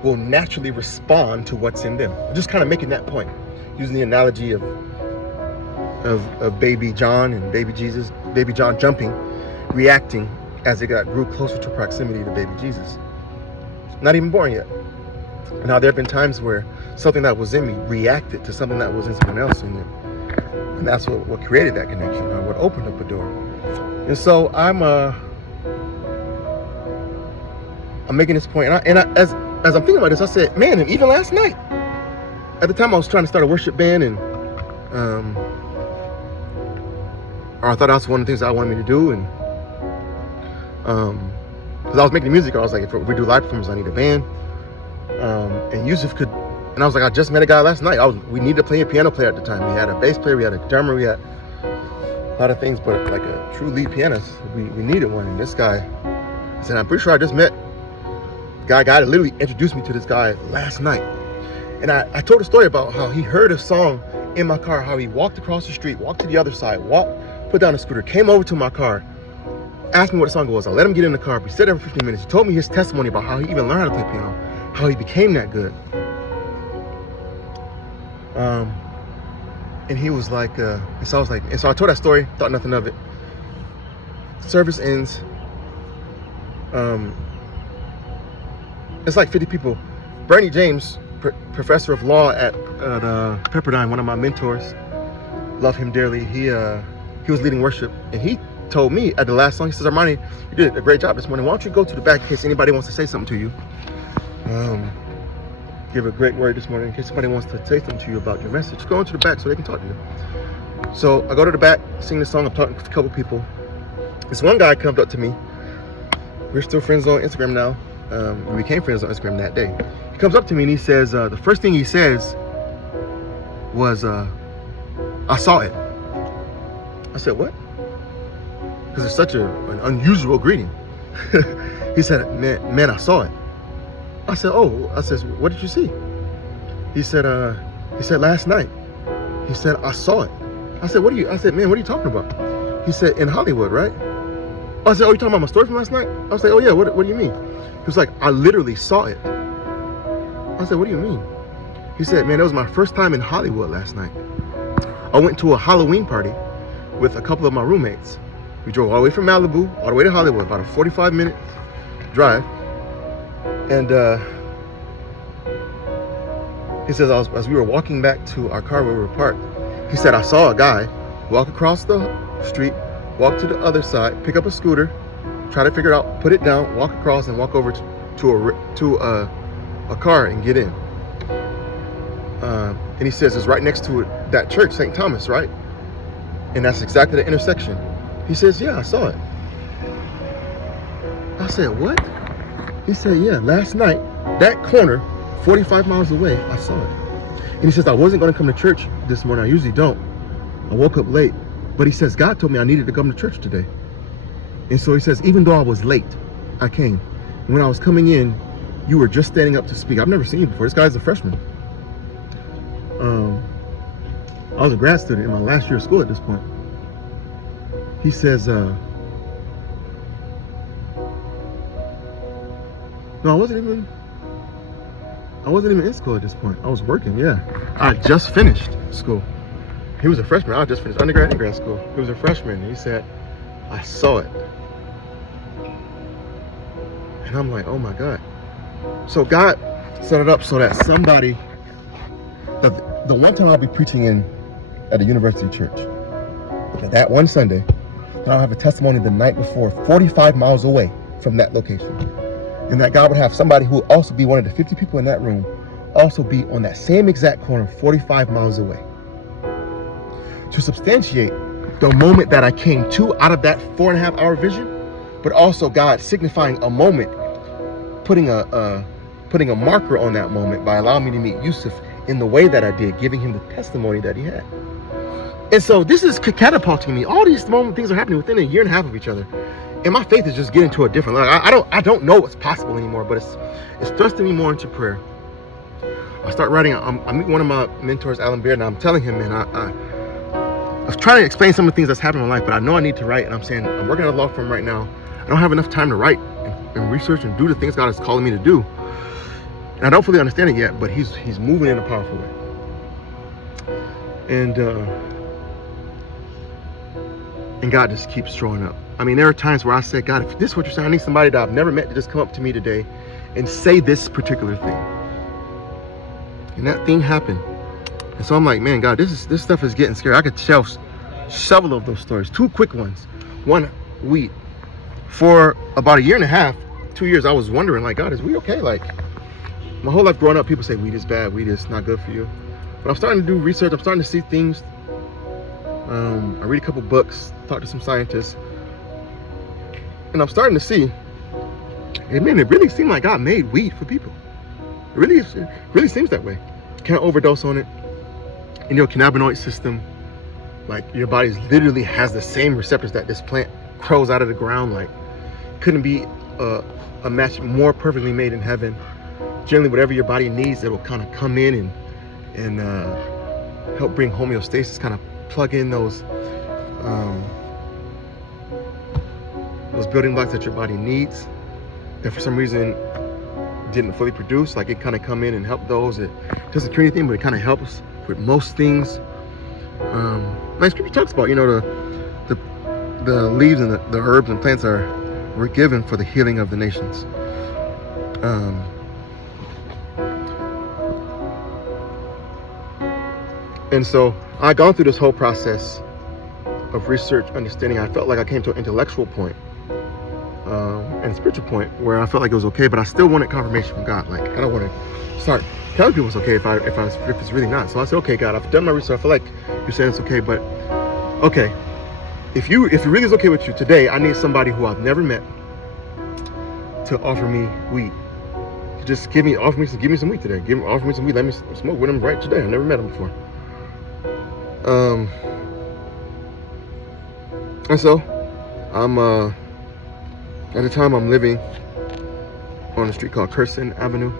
will naturally respond to what's in them. I'm just kind of making that point, using the analogy of baby John and baby Jesus, baby John jumping, reacting as it grew closer to proximity to baby Jesus. Not even born yet. Now there have been times where something that was in me reacted to something that was in someone else, and that's what created that connection, or what opened up a door. And so I'm making this point, and as I'm thinking about this, I said, man, and even last night, at the time I was trying to start a worship band, and or I thought that was one of the things I wanted me to do, and because I was making music, I was like, if we do live performances, I need a band, and Yusuf could, and I was like, I just met a guy last night. We needed to play a piano player at the time. We had a bass player, we had a drummer, we had a lot of things, but like a true lead pianist, we needed one. And this guy, I said, I'm pretty sure I just met guy that literally introduced me to this guy last night. And I told a story about how he heard a song in my car, how he walked across the street, walked to the other side, put down a scooter, came over to my car, asked me what the song was. I let him get in the car. We sat there for 15 minutes. He told me his testimony about how he even learned how to play piano, how he became that good. And he was like, and so I told that story, thought nothing of it. Service ends. It's like 50 people. Bernie James, professor of law at Pepperdine, one of my mentors, love him dearly. He was leading worship, and he told me at the last song, he says, Rmani, you did a great job this morning. Why don't you go to the back in case anybody wants to say something to you? Give a great word this morning in case somebody wants to say something to you about your message. Go into the back so they can talk to you. So I go to the back, sing the song. I'm talking to a couple people. This one guy comes up to me. We're still friends on Instagram now. We became friends on Instagram that day. He comes up to me and he says, the first thing he says was, I saw it. I said, what? Because it's such an unusual greeting. He said, man, I saw it. I said, oh, what did you see? He said, last night. He said, I saw it. I said, man, what are you talking about? He said, in Hollywood, right? I said, oh, you talking about my story from last night? I was like, oh yeah, what do you mean? He was like, I literally saw it. I said, what do you mean? He said, man, it was my first time in Hollywood last night. I went to a Halloween party with a couple of my roommates. We drove all the way from Malibu, all the way to Hollywood, about a 45-minute drive. And he says, as we were walking back to our car where we were parked, he said, I saw a guy walk across the street, walk to the other side, pick up a scooter, try to figure it out, put it down, walk across, and walk over to a car and get in. And he says, it's right next to it, that church, St. Thomas, right? And that's exactly the intersection. He says, yeah, I saw it. I said, what? He said, yeah, last night, that corner, 45 miles away, I saw it. And he says, I wasn't going to come to church this morning. I usually don't. I woke up late. But he says, God told me I needed to come to church today. And so he says, even though I was late, I came. And when I was coming in, you were just standing up to speak. I've never seen you before. This guy's a freshman. I was a grad student in my last year of school at this point. He says, no, I wasn't even in school at this point. I was working, yeah. I just finished school. He was a freshman. I just finished undergrad and grad school. He was a freshman. And he said, I saw it. And I'm like, oh my God. So God set it up so that somebody, the one time I'll be preaching at a university church, that one Sunday, and I'll have a testimony the night before, 45 miles away from that location. And that God would have somebody who would also be one of the 50 people in that room, also be on that same exact corner, 45 miles away, to substantiate the moment that I came to out of that 4.5 hour vision, but also God signifying a moment, putting a marker on that moment by allowing me to meet Yusuf in the way that I did, giving him the testimony that he had. And so this is catapulting me. All these moment things are happening within 1.5 years of each other, and my faith is just getting to a different level. I don't know what's possible anymore, but it's thrusting me more into prayer. I start writing. I meet one of my mentors, Alan Beard, and I'm telling him, man, I was trying to explain some of the things that's happening in my life, but I know I need to write. And I'm saying, I'm working at a law firm right now. I don't have enough time to write and research and do the things God is calling me to do. And I don't fully understand it yet, but he's moving in a powerful way. And God just keeps showing up. I mean, there are times where I say, God, if this is what you're saying, I need somebody that I've never met to just come up to me today and say this particular thing. And that thing happened. And so I'm like, man, God, this stuff is getting scary. I could tell several of those stories. 2 quick ones. One, wheat. For about 1.5 years, 2 years, I was wondering, like, God, is wheat okay? Like, my whole life growing up, people say wheat is bad, wheat is not good for you. But I'm starting to do research. I'm starting to see things. I read a couple books, talk to some scientists, and I'm starting to see, hey, man, it really seemed like God made wheat for people. It really seems that way. You can't overdose on it. In your cannabinoid system, like your body literally has the same receptors that this plant grows out of the ground. Like, couldn't be a match more perfectly made in heaven. Generally, whatever your body needs, it'll kind of come in and help bring homeostasis, kind of plug in those building blocks that your body needs that for some reason didn't fully produce. Like, it kind of come in and help those. It doesn't cure anything, but it kind of helps with most things. Like Scripture talks about, you know, the leaves and the herbs and plants were given for the healing of the nations. And so I gone through this whole process of research, understanding. I felt like I came to an intellectual point and a spiritual point where I felt like it was okay, but I still wanted confirmation from God. Like, I don't want to start telling people it's okay if it's really not. So I said, okay, God, I've done my research. I feel like you're saying it's okay, but okay, if it really is okay with you today, I need somebody who I've never met to offer me weed. To just give me some weed today. Offer me some weed. Let me smoke with him right today. I never met him before. And so I'm at the time I'm living on a street called Kirsten Avenue.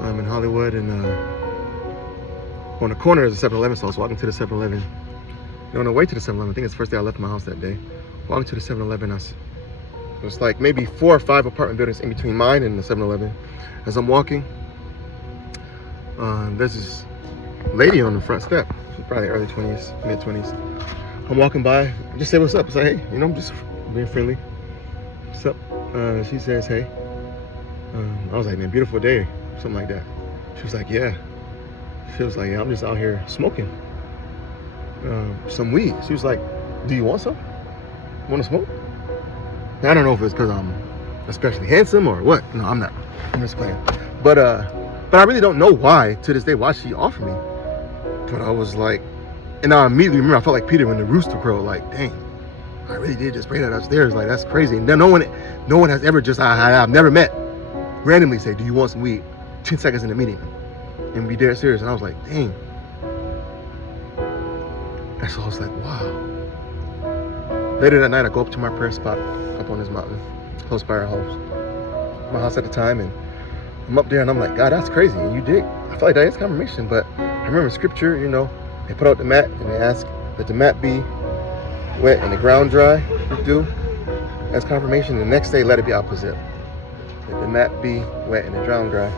I'm in Hollywood, and on the corner is a 7-Eleven, so I was walking to the 7-Eleven. And on the way to the 7-Eleven, I think it's the first day I left my house that day, walking to the 7-Eleven, it was like maybe 4 or 5 apartment buildings in between mine and the 7-Eleven. As I'm walking, there's this lady on the front step. She's probably early 20s, mid 20s. I'm walking by, I just say what's up. I say, hey, I'm just being friendly. What's up? She says, hey. I was like, man, beautiful day, something like that. She was like, yeah. She was like, yeah, I'm just out here smoking some weed. She was like, do you want some? Want to smoke? Now, I don't know if it's because I'm especially handsome or what. No, I'm not. I'm just playing. But I really don't know why, to this day, why she offered me. But I was like, and I immediately remember, I felt like Peter when the rooster crowed, like, dang, I really did just pray that upstairs. Like, that's crazy. And then no one has ever just, I've never met, randomly say, do you want some weed? 10 seconds in the meeting. And be dead serious. And I was like, dang. And so I was like, wow. Later that night, I go up to my prayer spot up on this mountain, close by our house at the time. And I'm up there and I'm like, God, that's crazy. And you did. I feel like that is confirmation. But I remember scripture, they put out the mat and they ask that the mat be wet and the ground dry with dew. That's confirmation. The next day, let it be opposite. That the mat be wet and the ground dry.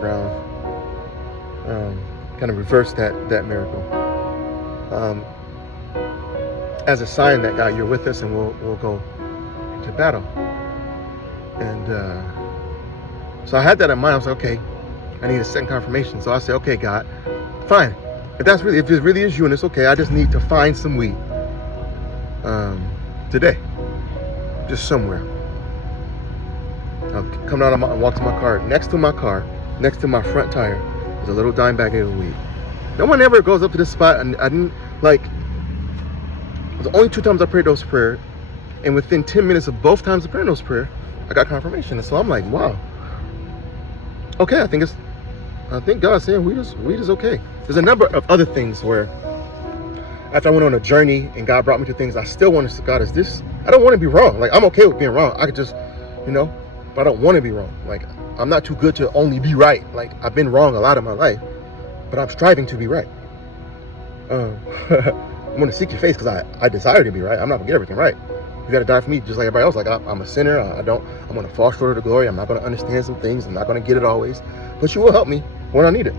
Ground. Kind of reverse that miracle. As a sign that, God, you're with us and we'll go into battle. And so I had that in mind. I was like, okay, I need a second confirmation. So I said, okay, God, fine. If it really is you and it's okay, I just need to find some weed today, just somewhere. I'll come out and walk to my car. Next to my front tire, there's a little dime bag of weed. No one ever goes up to this spot, and I didn't, like, it was only 2 times I prayed those prayers, and within 10 minutes of both times of praying those prayers, I got confirmation. And so I'm like, wow. Okay, I think God's saying weed is okay. There's a number of other things where after I went on a journey and God brought me to things, I still want to, God, I don't want to be wrong. Like, I'm okay with being wrong. I could just, but I don't want to be wrong. Like, I'm not too good to only be right. Like, I've been wrong a lot of my life, but I'm striving to be right. I'm going to seek your face because I desire to be right. I'm not going to get everything right. You got to die for me just like everybody else. Like, I'm a sinner. I'm going to fall short of the glory. I'm not going to understand some things. I'm not going to get it always. But you will help me when I need it.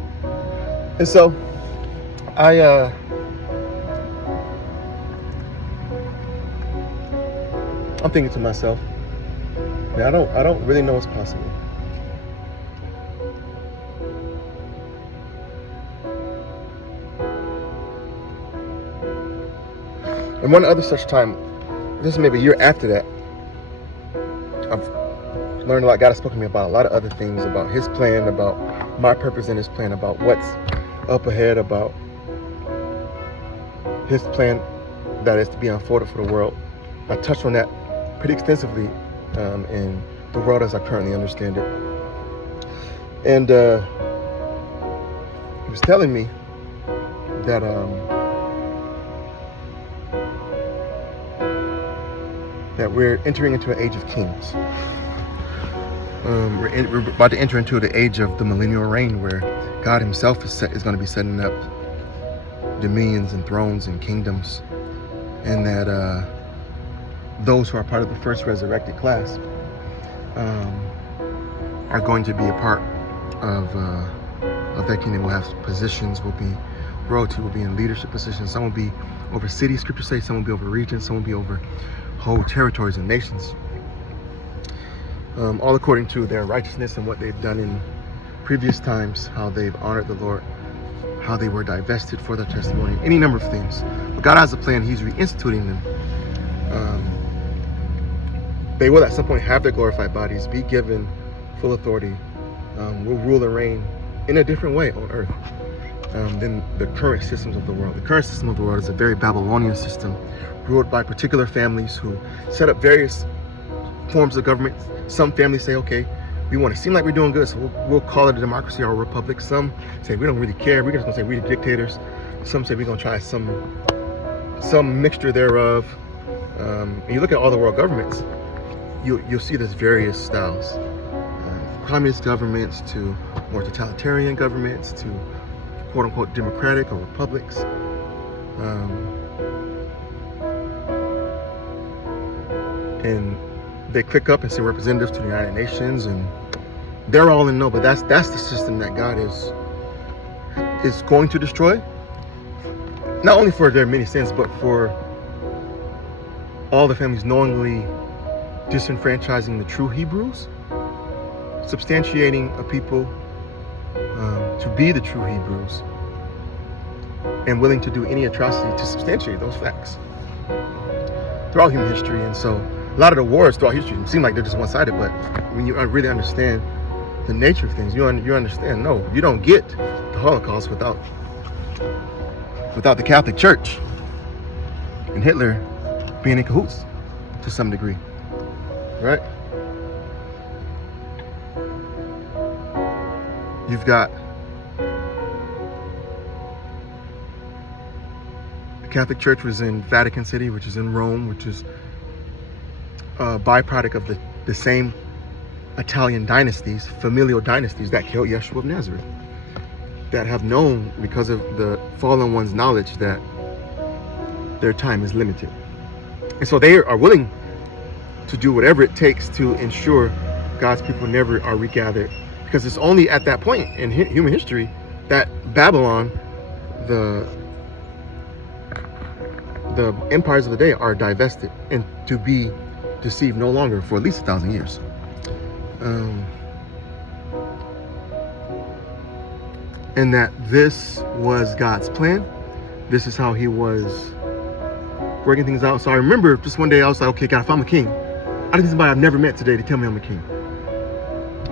And so I'm thinking to myself, man, I don't really know what's possible. And one other such time, this is maybe a year after that, I've learned a lot. God has spoken to me about a lot of other things, about his plan, about my purpose in his plan, about what's up ahead, about his plan that is to be unfolded for the world. I touched on that pretty extensively in the world as I currently understand it. And he was telling me that that we're entering into an age of kings. We're about to enter into the age of the millennial reign, where God himself is going to be setting up dominions and thrones and kingdoms, and that those who are part of the first resurrected class are going to be a part of that kingdom. Will have positions, will be royalty, will be in leadership positions. Some will be over cities, scripture says. Some will be over regions. Some will be over whole territories and nations. All according to their righteousness and what they've done in previous times, how they've honored the Lord, how they were divested for their testimony, any number of things. But God has a plan. He's reinstituting them. They will at some point have their glorified bodies, be given full authority, will rule and reign in a different way on earth than the current systems of the world. The current system of the world is a very Babylonian system, ruled by particular families who set up various forms of government. Some families say, okay, we want to seem like we're doing good, so we'll call it a democracy or a republic. Some say we don't really care. We're just going to say we're the dictators. Some say we're going to try some mixture thereof. And you look at all the world governments, you'll see there's various styles. Communist governments to more totalitarian governments to quote-unquote democratic or republics. And they click up and say representatives to the United Nations, and they're all in no. But that's the system that God is going to destroy. Not only for their many sins, but for all the families knowingly disenfranchising the true Hebrews, substantiating a people to be the true Hebrews, and willing to do any atrocity to substantiate those facts throughout human history. And so a lot of the wars throughout history seem like they're just one-sided, but when you really understand the nature of things, you understand, no, you don't get the Holocaust without the Catholic Church and Hitler being in cahoots to some degree, right? You've got the Catholic Church was in Vatican City, which is in Rome, which is a byproduct of the same Italian dynasties, familial dynasties that killed Yeshua of Nazareth, that have known, because of the fallen one's knowledge, that their time is limited. And so they are willing to do whatever it takes to ensure God's people never are regathered. Because it's only at that point in human history that Babylon, the empires of the day, are divested and to be deceived no longer for at least 1,000 years. And that this was God's plan. This is how he was working things out. So I remember just one day I was like, okay, God, if I'm a king, I need somebody I've never met today to tell me I'm a king.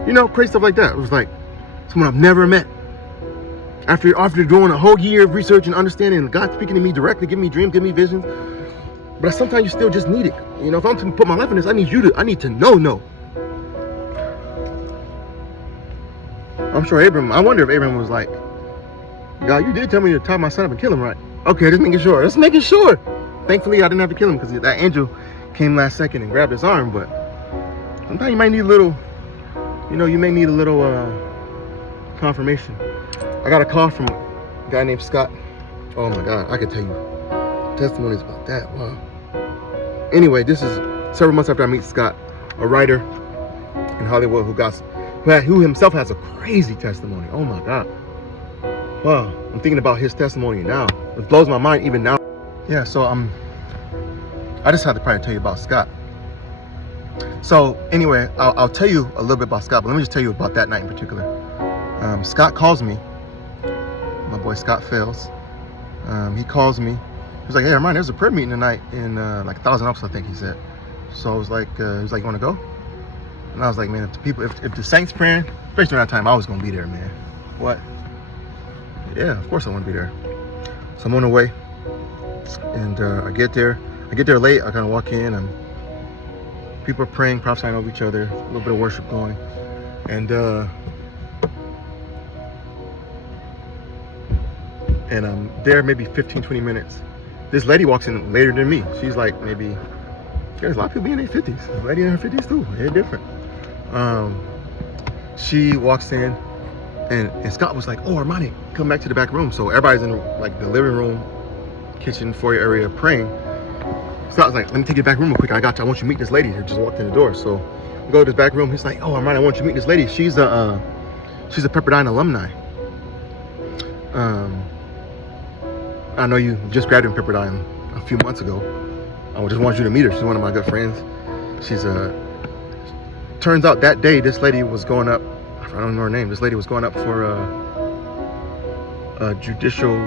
You know, crazy stuff like that. It was like someone I've never met. After doing a whole year of research and understanding, and God speaking to me directly, giving me dreams, giving me visions. But sometimes you still just need it. You know, if I'm to put my life in this, I need to know. I'm sure I wonder if Abraham was like, God, you did tell me to tie my son up and kill him, right? Okay, just making sure. Thankfully, I didn't have to kill him because that angel came last second and grabbed his arm. But sometimes you might need a little, confirmation. I got a call from a guy named Scott. Oh my God, I could tell you testimonies about that. Wow. Anyway, this is several months after I meet Scott, a writer in Hollywood who himself has a crazy testimony. Oh my God. Wow, I'm thinking about his testimony now. It blows my mind even now. Yeah, so I just had to probably tell you about Scott. So anyway, I'll tell you a little bit about Scott, but let me just tell you about that night in particular. Scott calls me. My boy Scott Fails. He calls me. He was like, hey, Rmani, there's a prayer meeting tonight in like 1,000 Ups, I think he said. So I was like, he was like, you want to go? And I was like, man, if the saints praying, especially during that time, I was going to be there, man. What? Yeah, of course I want to be there. So I'm on the way. And I get there late. I kind of walk in and people are praying, prophesying over each other, a little bit of worship going. And I'm there maybe 15, 20 minutes. This lady walks in later than me. She's like there's a lot of people in their 50s. A lady in her 50s too. They're different. She walks in and Scott was like, oh, Rmani, come back to the back room. So everybody's in like the living room, kitchen, foyer area praying. Scott was like, let me take you to the back room real quick. I want you to meet this lady who just walked in the door. So we go to this back room. He's like, oh, Rmani, I want you to meet this lady. She's a Pepperdine alumni. I know you just graduated from Pepperdine a few months ago. I just want you to meet her. She's one of my good friends. Turns out that day, this lady was going up, I don't know her name. This lady was going up for a judgeship.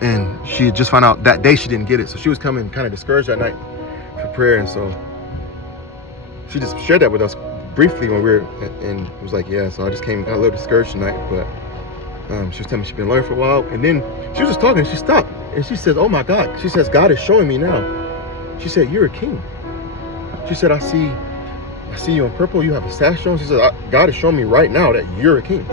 And she just found out that day she didn't get it. So she was coming kind of discouraged that night for prayer. And so she just shared that with us briefly when we were, and it was like, yeah, so I just got a little discouraged tonight, but she was telling me she'd been lawyer for a while. And then she was just talking and she stopped. And she says, oh my God. She says, God is showing me now. She said, you're a king. She said, I see you in purple. You have a sash on. She said, God is showing me right now that you're a king.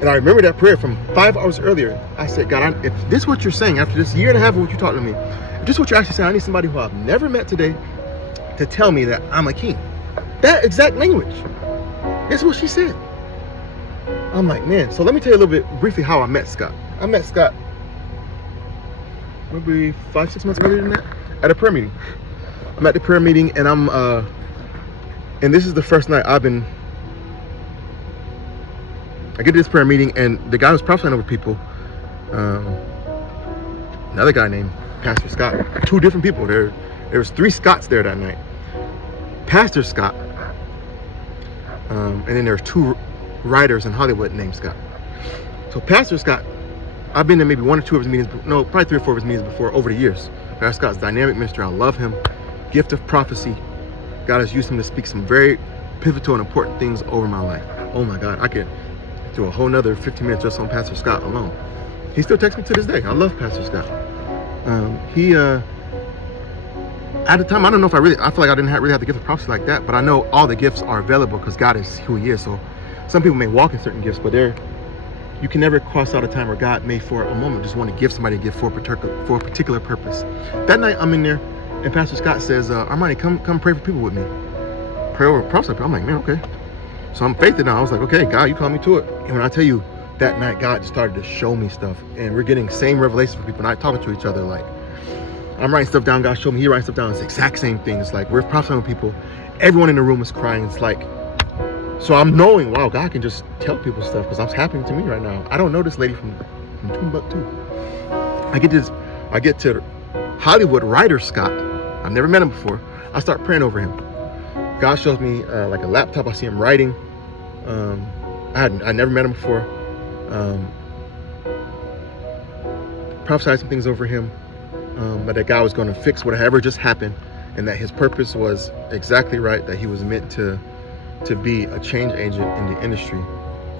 And I remember that prayer from 5 hours earlier. I said, God, if this is what you're saying, after this year and a half of what you taught to me, if this is what you're actually saying, I need somebody who I've never met today to tell me that I'm a king. That exact language. That's what she said. I'm like, man. So let me tell you a little bit briefly how I met Scott. I met Scott maybe 5-6 months earlier than that at a prayer meeting. I'm at the prayer meeting and and this is the first night I get to this prayer meeting and the guy who's prophesying over people, another guy named Pastor Scott, 2 different people. There was 3 Scotts there that night. Pastor Scott, and then there's 2 writers in Hollywood named Scott. So Pastor Scott, I've been to maybe 1 or 2 of his meetings, no, probably 3 or 4 of his meetings before over the years. Pastor Scott's dynamic minister. I love him. Gift of prophecy. God has used him to speak some very pivotal and important things over my life. Oh my God, I could do a whole nother 15 minutes just on Pastor Scott alone. He still texts me to this day. I love Pastor Scott. At the time, I don't know if I feel like I didn't really have the gift of prophecy like that, but I know all the gifts are available because God is who he is. So some people may walk in certain gifts, but you can never cross out a time where God may for a moment just want to give somebody a gift for a particular purpose. That night I'm in there and Pastor Scott says, Rmani, come pray for people with me. Pray over prophecy. I'm like, man, okay. So I'm faithful now. I was like, okay, God, you called me to it. And when I tell you that night, God just started to show me stuff and we're getting same revelation from people, not talking to each other. Like I'm writing stuff down, God showed me, he writes stuff down. It's the exact same thing. It's like we're prophesying with people. Everyone in the room is crying. It's like, so I'm knowing, wow, God can just tell people stuff because it's happening to me right now. I don't know this lady from Timbuktu. I get to Hollywood writer Scott. I've never met him before. I start praying over him. God shows me like a laptop. I see him writing. I never met him before. Prophesied some things over him, but that God was going to fix whatever just happened, and that his purpose was exactly right, that he was meant to be a change agent in the industry.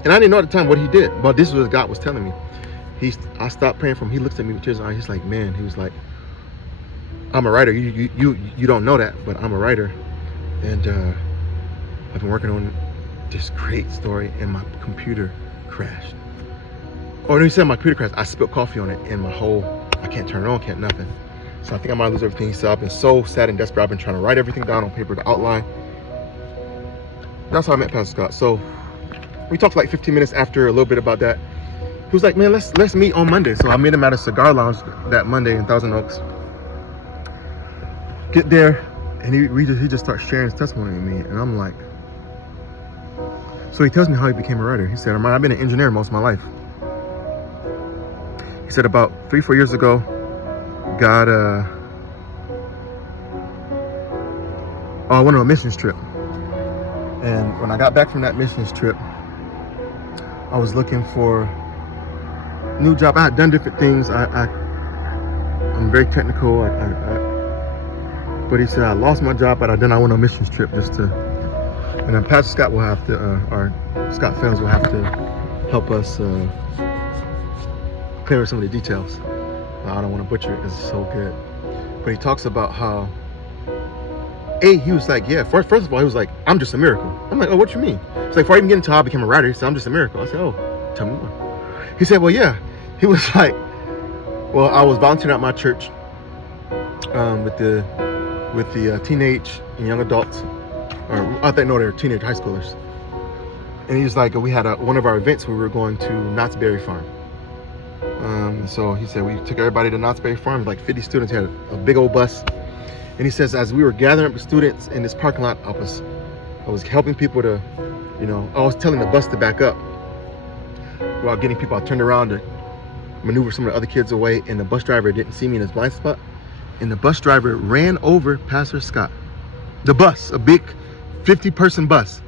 And I didn't know at the time what he did, but this is what God was telling me. I stopped praying for him. He looked at me with tears in his eyes. He's like, man, he was like, I'm a writer. You don't know that, but I'm a writer. And I've been working on this great story, and my computer crashed. Oh, no, he said my computer crashed. I spilled coffee on it, and I can't turn it on, can't nothing. So I think I might lose everything. So I've been so sad and desperate. I've been trying to write everything down on paper, the outline. That's how I met Pastor Scott. So we talked like 15 minutes after, a little bit about that. He was like, man, let's meet on Monday. So I met him at a cigar lounge that Monday in Thousand Oaks. Get there, and he just starts sharing his testimony with me, and I'm like, so he tells me how he became a writer. He said, I've been an engineer most of my life. He said about 3-4 years ago, God, I went on a missions trip. And when I got back from that missions trip, I was looking for a new job. I had done different things. I'm very technical. But he said, I lost my job, but then I went on a missions trip and then Pastor Scott will have to, our Scott fans will have to help us clear some of the details. I don't want to butcher it because it's so good. But he talks about how, he was like, yeah, first of all, he was like, I'm just a miracle. I'm like, oh, what you mean? It's like, before I even get into how I became a writer, he said, I'm just a miracle. I said, oh, tell me more. He said, well, yeah. He was like, well, I was volunteering at my church with the teenage and young adults, or I think, no, they're teenage high schoolers. And he was like, we had one of our events where we were going to Knott's Berry Farm. So he said, we took everybody to Knott's Berry Farm, like 50 students, had a big old bus. And he says, as we were gathering up the students in this parking lot, I was helping people to, I was telling the bus to back up. While getting people, I turned around to maneuver some of the other kids away, and the bus driver didn't see me in his blind spot. And the bus driver ran over Pastor Scott. The bus, a big 50-person bus,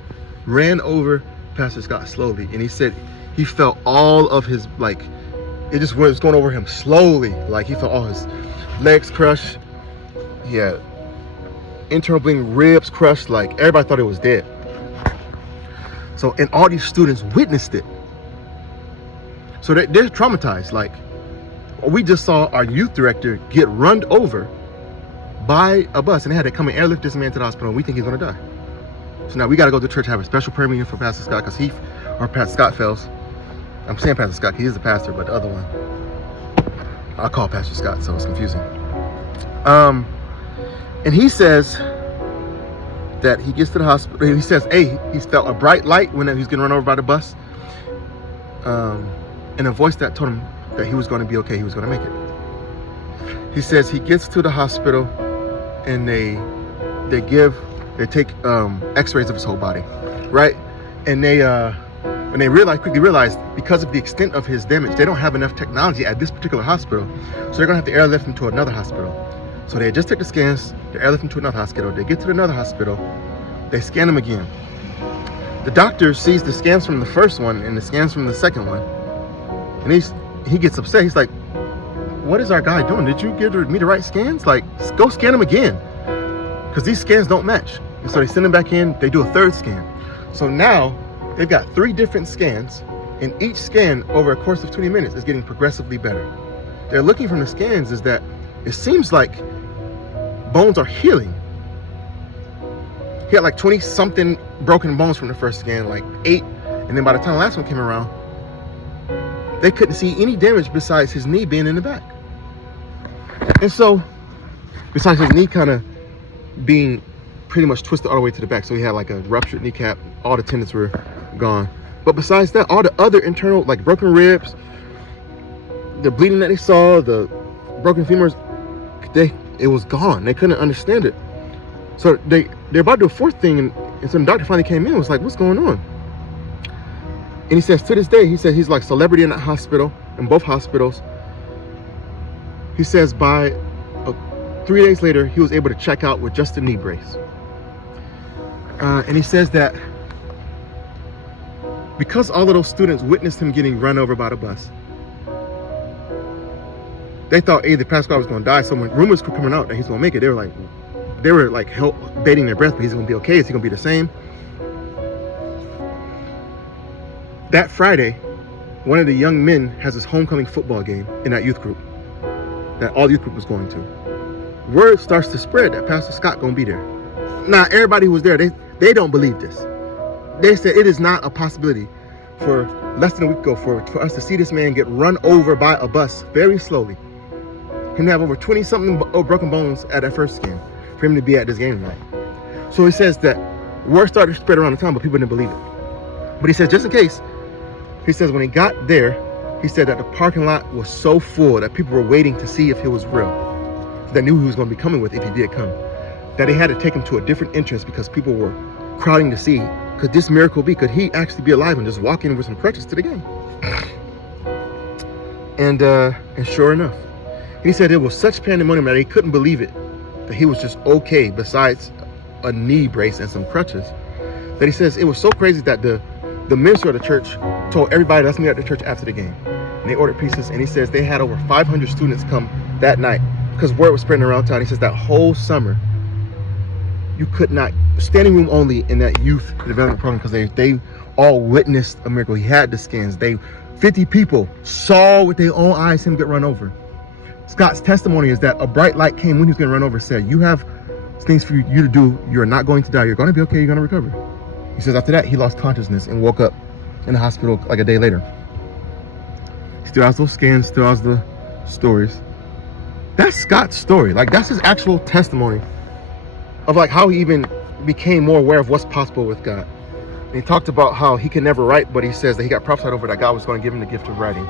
ran over Pastor Scott slowly. And he said he felt all of his, like, it just was going over him slowly. Like, he felt all his legs crushed. He had internal bleeding, ribs crushed. Like, everybody thought he was dead. So, and all these students witnessed it. So they're traumatized. Like, we just saw our youth director get run over by a bus, and they had to come and airlift this man to the hospital, and we think he's gonna die. So now we gotta go to church, have a special prayer meeting for Pastor Scott, because Pastor Scott fails. I'm saying Pastor Scott, he is the pastor, but the other one, I call Pastor Scott, so it's confusing. And he says that he gets to the hospital, he says, he felt a bright light when he was getting run over by the bus. And a voice that told him that he was going to be okay, he was going to make it. He says he gets to the hospital, and they take x-rays of his whole body, right? And they quickly realized because of the extent of his damage, they don't have enough technology at this particular hospital, so they're going to have to airlift him to another hospital. So they just take the scans, they airlift him to another hospital. They get to another hospital, they scan him again. The doctor sees the scans from the first one and the scans from the second one, and he gets upset. He's like, what is our guy doing? Did you give me the right scans? Like, go scan him again, because these scans don't match. And so they send him back in, they do a third scan. So now they've got 3 different scans, and each scan over a course of 20 minutes is getting progressively better. They're looking from the scans is that it seems like bones are healing. He had like 20 something broken bones from the first scan, like 8. And then by the time the last one came around, they couldn't see any damage besides his knee being in the back. And so, besides his knee kind of being pretty much twisted all the way to the back. So he had like a ruptured kneecap, all the tendons were gone. But besides that, all the other internal, like broken ribs, the bleeding that they saw, the broken femurs, it was gone. They couldn't understand it. So they're about to do a 4th thing, and so the doctor finally came in and was like, what's going on? And he says, to this day, he said he's like celebrity in that hospital, in both hospitals. He says by 3 days later, he was able to check out with just a knee brace. And he says that because all of those students witnessed him getting run over by the bus, they thought either Pastor Scott was going to die. So when rumors were coming out that he's going to make it, they were like baiting their breath, but he's going to be okay. Is he going to be the same? That Friday, one of the young men has his homecoming football game in that youth group that all youth group was going to. Word starts to spread that Pastor Scott going to be there. Now, everybody who was there, they don't believe this. They said it is not a possibility for less than a week ago for us to see this man get run over by a bus very slowly. Him to have over 20-something broken bones at that first game, for him to be at this game tonight. So he says that word started to spread around the town, but people didn't believe it. But he says, just in case, he says when he got there, he said that the parking lot was so full that people were waiting to see if he was real. They knew he was going to be coming with if he did come. That they had to take him to a different entrance because people were crowding to see, could this miracle be? Could he actually be alive and just walk in with some crutches to the game? And sure enough, he said it was such pandemonium that he couldn't believe it, that he was just okay besides a knee brace and some crutches. That he says it was so crazy that the minister of the church told everybody that's meet at the church after the game. And they ordered pizzas, and he says they had over 500 students come that night because word was spreading around town. He says that whole summer, you could not, standing room only in that youth development program because they all witnessed a miracle. He had the skins. 50 people saw with their own eyes him get run over. Scott's testimony is that a bright light came when he was getting run over, said, you have things for you to do. You're not going to die. You're going to be okay. You're going to recover. He says after that, he lost consciousness and woke up in the hospital like a day later. He still has those scans, still has the stories. That's Scott's story. Like, that's his actual testimony of like how he even became more aware of what's possible with God. And he talked about how he could never write, but he says that he got prophesied over that God was going to give him the gift of writing.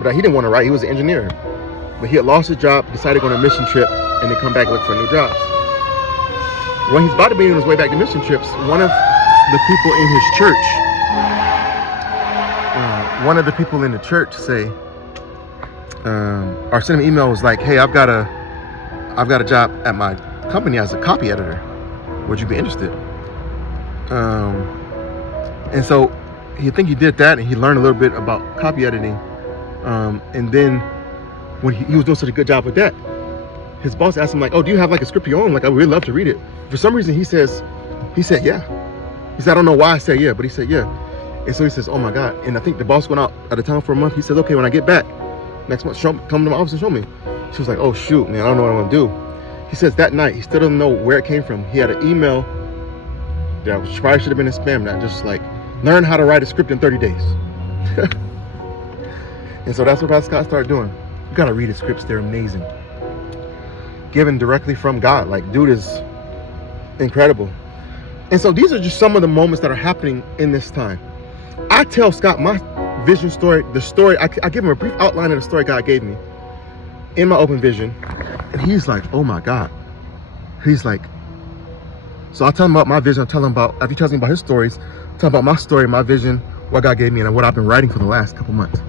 But he didn't want to write. He was an engineer. But he had lost his job, decided to go on a mission trip, and then come back and look for new jobs. When he's about to be on his way back to mission trips, one of the people in his church, or sent him an email, was like, hey, I've got a job at my company as a copy editor. Would you be interested? And so he did that, and he learned a little bit about copy editing. And then when he was doing such a good job with that, his boss asked him like, oh, do you have like a script of your own? Like, I would really love to read it. For some reason, he said, yeah. He said, I don't know why I said yeah, but he said, yeah. And so he says, oh my God. And I think the boss went out of town for a month. He said, okay, when I get back next month, come to my office and show me. She was like, oh shoot, man, I don't know what I'm gonna do. He says that night, he still doesn't know where it came from. He had an email that probably should have been a spam, that just like, learn how to write a script in 30 days. And so that's what Pastor Scott started doing. You gotta read his scripts, they're amazing. Given directly from God. Like, dude is incredible. And so these are just some of the moments that are happening in this time. I tell Scott my vision story, the story, I give him a brief outline of the story God gave me in my open vision. And he's like, oh my God. He's like, so I tell him about my vision. I tell him about, after he tells me about his stories, I tell him about my story, my vision, what God gave me, and what I've been writing for the last couple months.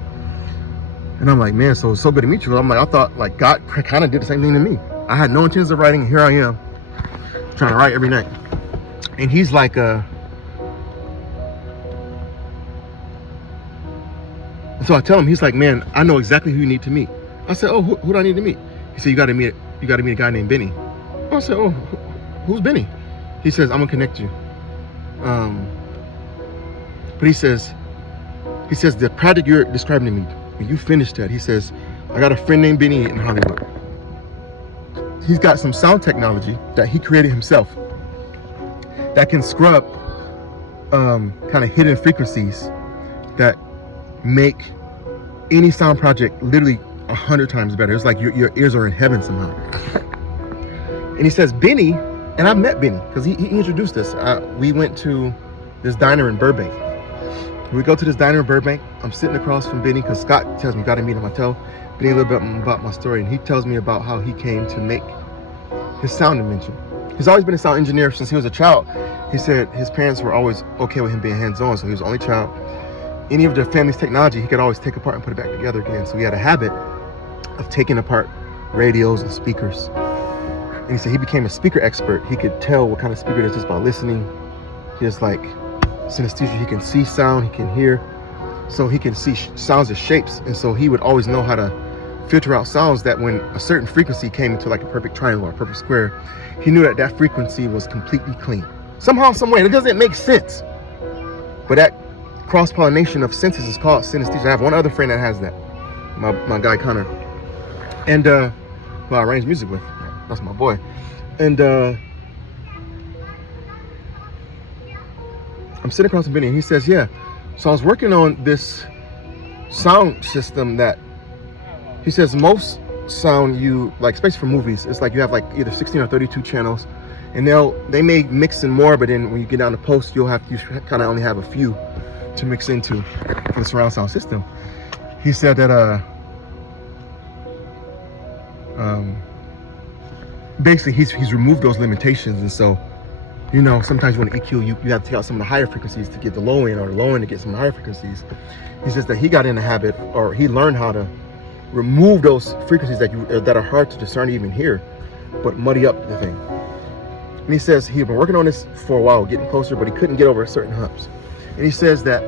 And I'm like, man, so it's so good to meet you. I'm like, I thought like God kind of did the same thing to me. I had no intentions of writing, and here I am trying to write every night. And he's like, so I tell him, he's like, man, I know exactly who you need to meet. I said, oh, who do I need to meet? He said, you got to meet a guy named Benny. I said, oh, who's Benny? He says, I'm gonna connect you. But he says the project you're describing to me, when you finish that, he says, I got a friend named Benny in Hollywood. He's got some sound technology that he created himself that can scrub kind of hidden frequencies that make any sound project literally 100 times better. It's like your ears are in heaven somehow. And he says, Benny, and I met Benny because he introduced us. We went to this diner in Burbank. We go to this diner in Burbank. I'm sitting across from Benny because Scott tells me you got to meet him. I tell Benny a little bit about my story, and he tells me about how he came to make his sound invention. He's always been a sound engineer since he was a child. He said his parents were always okay with him being hands-on, so he was the only child. Any of their family's technology, he could always take apart and put it back together again. So he had a habit of taking apart radios and speakers. And he said he became a speaker expert. He could tell what kind of speaker it is just by listening He has like synesthesia. He can see sound, he can hear, so he can see sounds as shapes. And so he would always know how to filter out sounds that when a certain frequency came into like a perfect triangle or a perfect square, he knew that that frequency was completely clean. Somehow, some way, it doesn't make sense. But that cross-pollination of senses is called synesthesia. I have one other friend that has that, my guy Connor, and who I arrange music with. That's my boy. And I'm sitting across from Benny, and he says, yeah, so I was working on this sound system that, he says, most sound you, like, especially for movies, it's like you have like either 16 or 32 channels, and they may mix in more, but then when you get down to post, you kind of only have a few to mix into for the surround sound system. He said that basically he's removed those limitations, and so, you know, sometimes you want to EQ, you have to take out some of the higher frequencies to get the low end, or the low end to get some of the higher frequencies. He says that he got in the habit, or he learned how to remove those frequencies that are hard to discern, even hear, but muddy up the thing. And he says he'd been working on this for a while, getting closer, but he couldn't get over certain humps. And he says that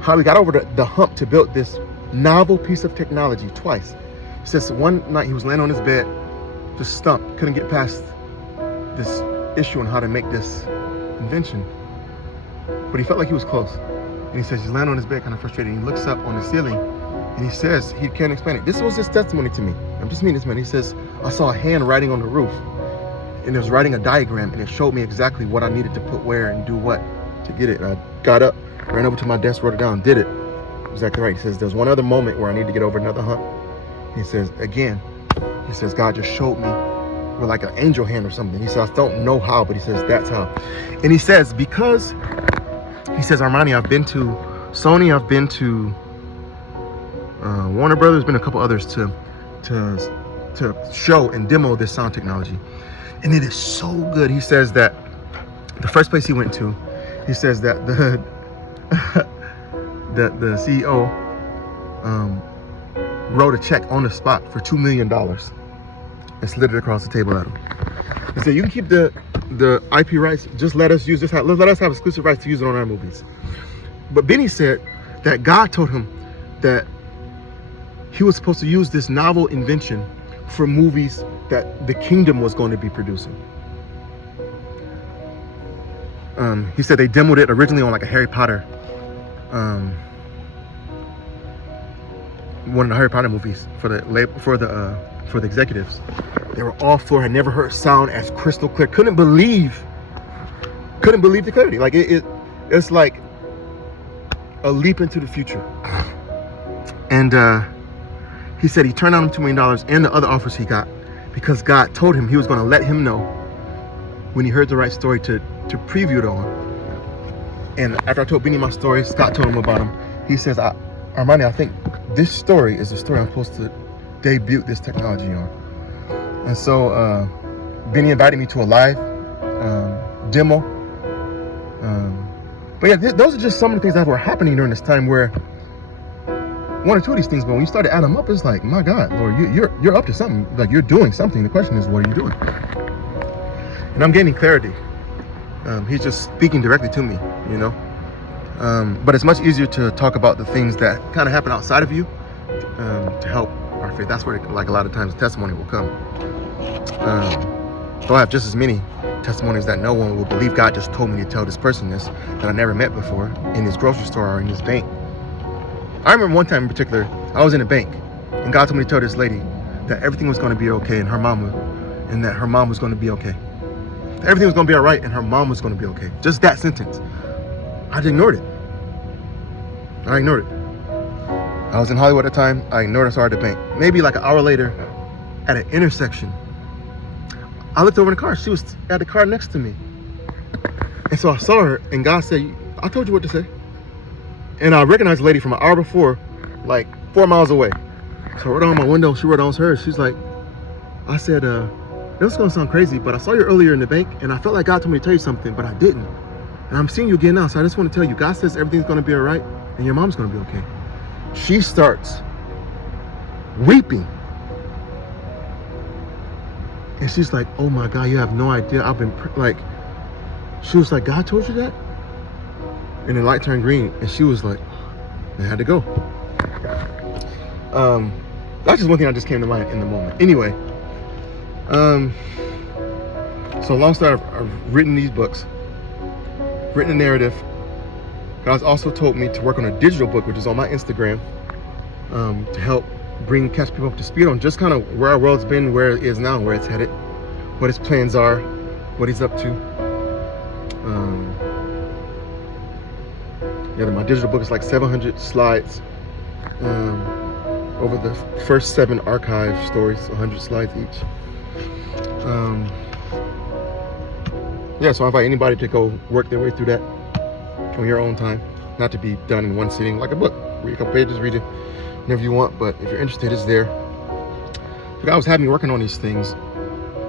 how he got over the hump to build this novel piece of technology twice. He says one night he was laying on his bed, just stumped, couldn't get past this issue on how to make this invention, but he felt like he was close. And he says he's laying on his bed, kind of frustrated, and he looks up on the ceiling, and he says he can't explain it. This was his testimony to me. I'm just meeting this man. He says, I saw a hand writing on the roof, and it was writing a diagram, and it showed me exactly what I needed to put where and do what to get it. And I got up, ran over to my desk, wrote it down, did it. Exactly right. He says there's one other moment where I need to get over another hump. He says again, he says God just showed me with like an angel hand or something. He says I don't know how, but he says that's how. And he says because he says, Rmani, I've been to Sony, I've been to Warner Brothers, been a couple others to show and demo this sound technology, and it is so good. He says that the first place he went to, he says that the CEO wrote a check on the spot for $2 million and slid it across the table at him. He said, you can keep the IP rights, just let us use this, let us have exclusive rights to use it on our movies. But Benny said that God told him that he was supposed to use this novel invention for movies that the kingdom was going to be producing. He said they demoed it originally on like a Harry Potter, one of the Harry Potter movies for the executives. They were all floored, had never heard sound as crystal clear. Couldn't believe the clarity. Like it's like a leap into the future. And he said he turned down $2 million and the other offers he got because God told him he was going to let him know when he heard the right story to preview it on. And after I told Benny my story, Scott told him about him. He says, Rmani, I think this story is the story I'm supposed to debut this technology on. And so Benny invited me to a live demo. But yeah, those are just some of the things that were happening during this time, where one or two of these things, but when you start to add them up, it's like, my God, Lord, you're up to something. Like, you're doing something. The question is, what are you doing? And I'm gaining clarity. He's just speaking directly to me, you know. But it's much easier to talk about the things that kind of happen outside of you to help our faith. That's where, like, a lot of times testimony will come. So I have just as many testimonies that no one will believe God just told me to tell this person this, that I never met before, in his grocery store or in his bank. I remember one time in particular, I was in a bank, and God told me to tell this lady that everything was going to be okay, and that her mom was going to be okay. Everything was going to be all right, and her mom was going to be okay. Just that sentence. I ignored it. I was in Hollywood at the time. I ignored it, so I started at the bank. Maybe like an hour later, at an intersection, I looked over in the car. She was at the car next to me. And so I saw her, and God said, I told you what to say. And I recognized the lady from an hour before, like 4 miles away. So I wrote on my window, she wrote on hers. She's like, I said, this is going to sound crazy, but I saw you earlier in the bank, and I felt like God told me to tell you something, but I didn't. And I'm seeing you again now, so I just want to tell you, God says everything's going to be all right, and your mom's going to be okay. She starts weeping. And she's like, oh my God, you have no idea. I've been, She was like, God told you that? And the light turned green, and she was like, I had to go. That's just one thing that just came to mind in the moment. Anyway, so long story, I've written these books, written a narrative. God's also told me to work on a digital book, which is on my Instagram, to help catch people up to speed on just kind of where our world's been, where it is now, where it's headed, what his plans are, what he's up to. My digital book is like 700 slides. Over the first 7 archive stories, 100 slides each. So I invite anybody to go work their way through that on your own time, not to be done in one sitting, like a book. Read a couple pages, read it whenever you want, but if you're interested, it's there. God was having me working on these things.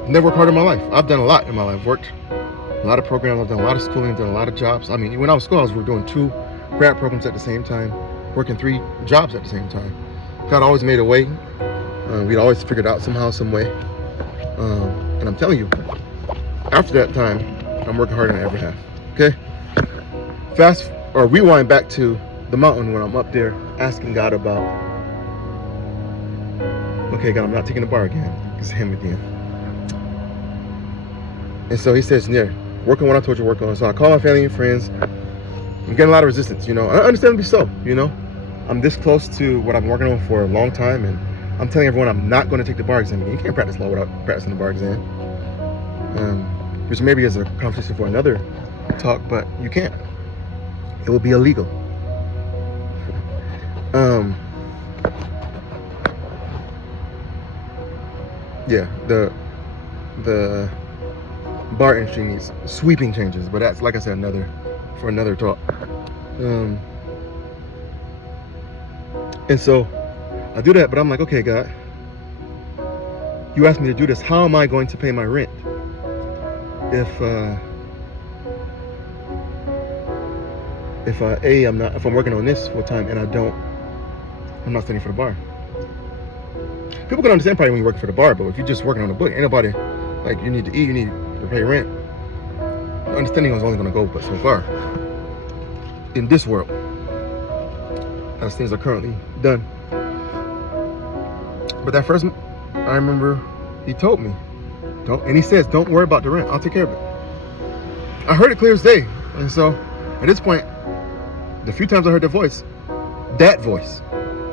I've never worked hard in my life. I've done a lot in my life. Worked a lot of programs, I've done a lot of schooling, I've done a lot of jobs. I mean, when I was in school, I was doing 2 grad programs at the same time, working 3 jobs at the same time. God always made a way. We'd always figured out somehow, some way. And I'm telling you, after that time, I'm working harder than I ever have. Okay? Rewind back to the mountain when I'm up there asking God about, okay, God, I'm not taking the bar again. It's him again. And so he says, work on what I told you to work on. So I call my family and friends. I'm getting a lot of resistance, understandably so, I'm this close to what I've been working on for a long time, and I'm telling everyone I'm not going to take the bar exam. You can't practice law without practicing the bar exam. Which maybe is a conversation for another talk, but you can't. It will be illegal. The bar industry needs sweeping changes, but that's, like I said, for another talk. And so I do that, but I'm like, okay, God, you asked me to do this. How am I going to pay my rent if I'm working on this full time and I'm not studying for the bar? People can understand probably when you work for the bar, but if you're just working on the book, ain't nobody, like, you need to eat, you need to pay rent. The understanding is only going to go but so far in this world, as things are currently done. But that first, I remember he told me, and he says, don't worry about the rent, I'll take care of it. I heard it clear as day. And so at this point, the few times I heard that voice,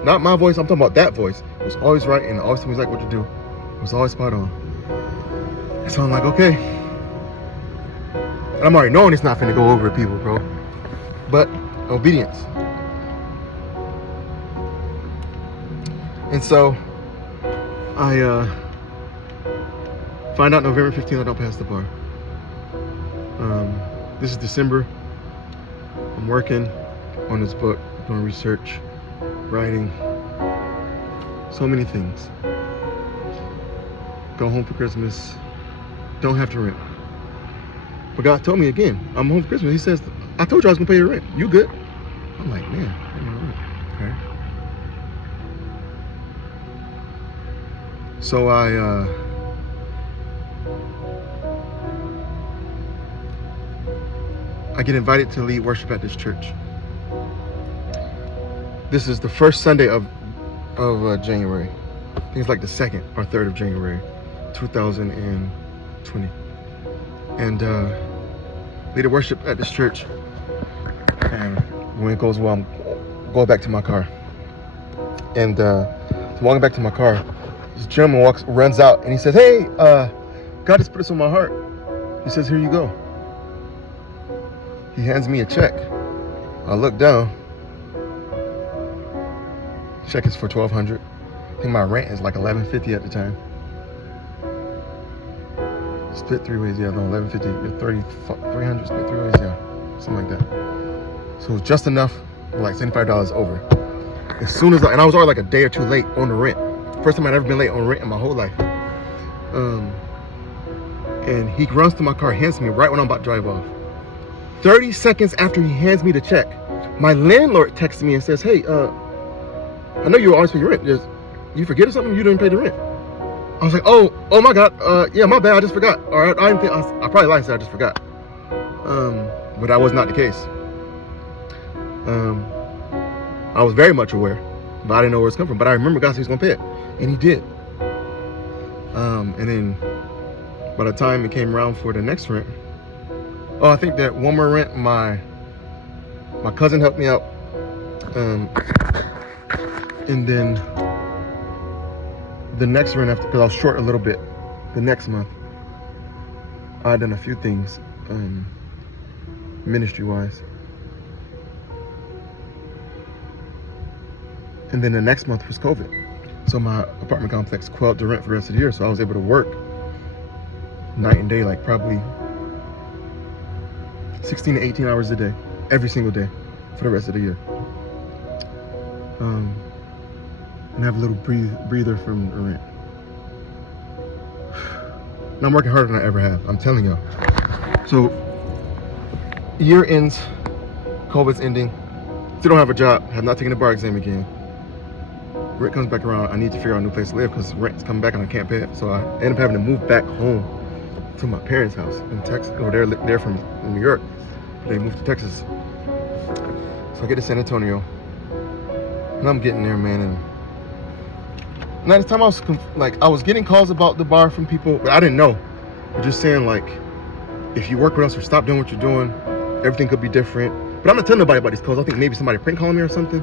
not my voice, I'm talking about that voice, it was always right, and always told me exactly what to do. It was always spot on. And so I'm like, okay. And I'm already knowing it's not finna go over people, bro. But obedience. And so I find out November 15th I don't pass the bar. This is December. I'm working on this book, doing research, writing, so many things. Go home for Christmas, don't have to rent. But God told me again, I'm home for Christmas. He says, I told you I was gonna pay your rent. You good? I'm like, man, okay. So I get invited to lead worship at this church. This is the first Sunday of January. I think it's like the 2nd or 3rd of January, 2020. And lead worship at this church. And when it goes well, I'm going back to my car. And walking back to my car, this gentleman runs out, and he says, hey, God just put this on my heart. He says, here you go. He hands me a check. I look down. Check is for $1,200. I think my rent is like $1,150 at the time. Split 3 ways, yeah, no, $1,150, 300 split 3 ways, yeah, something like that. So it was just enough, like $75 over. As soon as and I was already like a day or two late on the rent. First time I'd ever been late on rent in my whole life. And he runs to my car, hands me right when I'm about to drive off. 30 seconds after he hands me the check, my landlord texts me and says, hey, I know you always pay your rent. You forget or something? You didn't pay the rent. I was like, oh my God, yeah, my bad, I just forgot. Or I probably lied and said I just forgot. But that was not the case. I was very much aware, but I didn't know where it's come from. But I remember God said He's gonna pay it, and He did. And then by the time it came around for the next rent, I think that one more rent, my cousin helped me out, and then the next rent after, because I was short a little bit, the next month, I had done a few things, ministry-wise. And then the next month was COVID. So my apartment complex quelled the rent for the rest of the year. So I was able to work night and day, like probably 16 to 18 hours a day, every single day for the rest of the year. And have a little breather from the rent. And I'm working harder than I ever have, I'm telling y'all. So year ends, COVID's ending, still don't have a job, have not taken the bar exam again. Rent comes back around, I need to figure out a new place to live because rent's coming back and I can't pay it. So I end up having to move back home to my parents' house in Texas. Or they're from New York. They moved to Texas. So I get to San Antonio. And I'm getting there, man. And at the time I was getting calls about the bar from people, but I didn't know. They're just saying like, if you work with us or stop doing what you're doing, everything could be different. But I'm not telling nobody about these calls. I think maybe somebody prank calling me or something.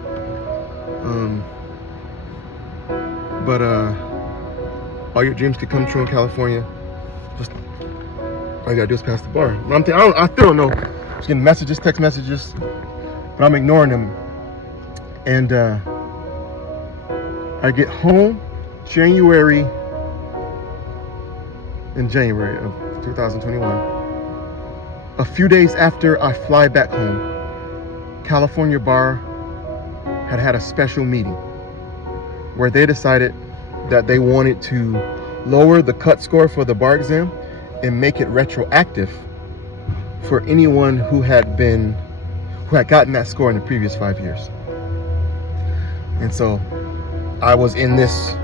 But all your dreams could come true in California. Just all you gotta do is pass the bar. But I still don't know. Just getting messages, text messages, but I'm ignoring them. And I get home January of 2021. A few days after I fly back home, California Bar had a special meeting where they decided that they wanted to lower the cut score for the bar exam and make it retroactive for anyone who had gotten that score in the previous 5 years. And so I was in this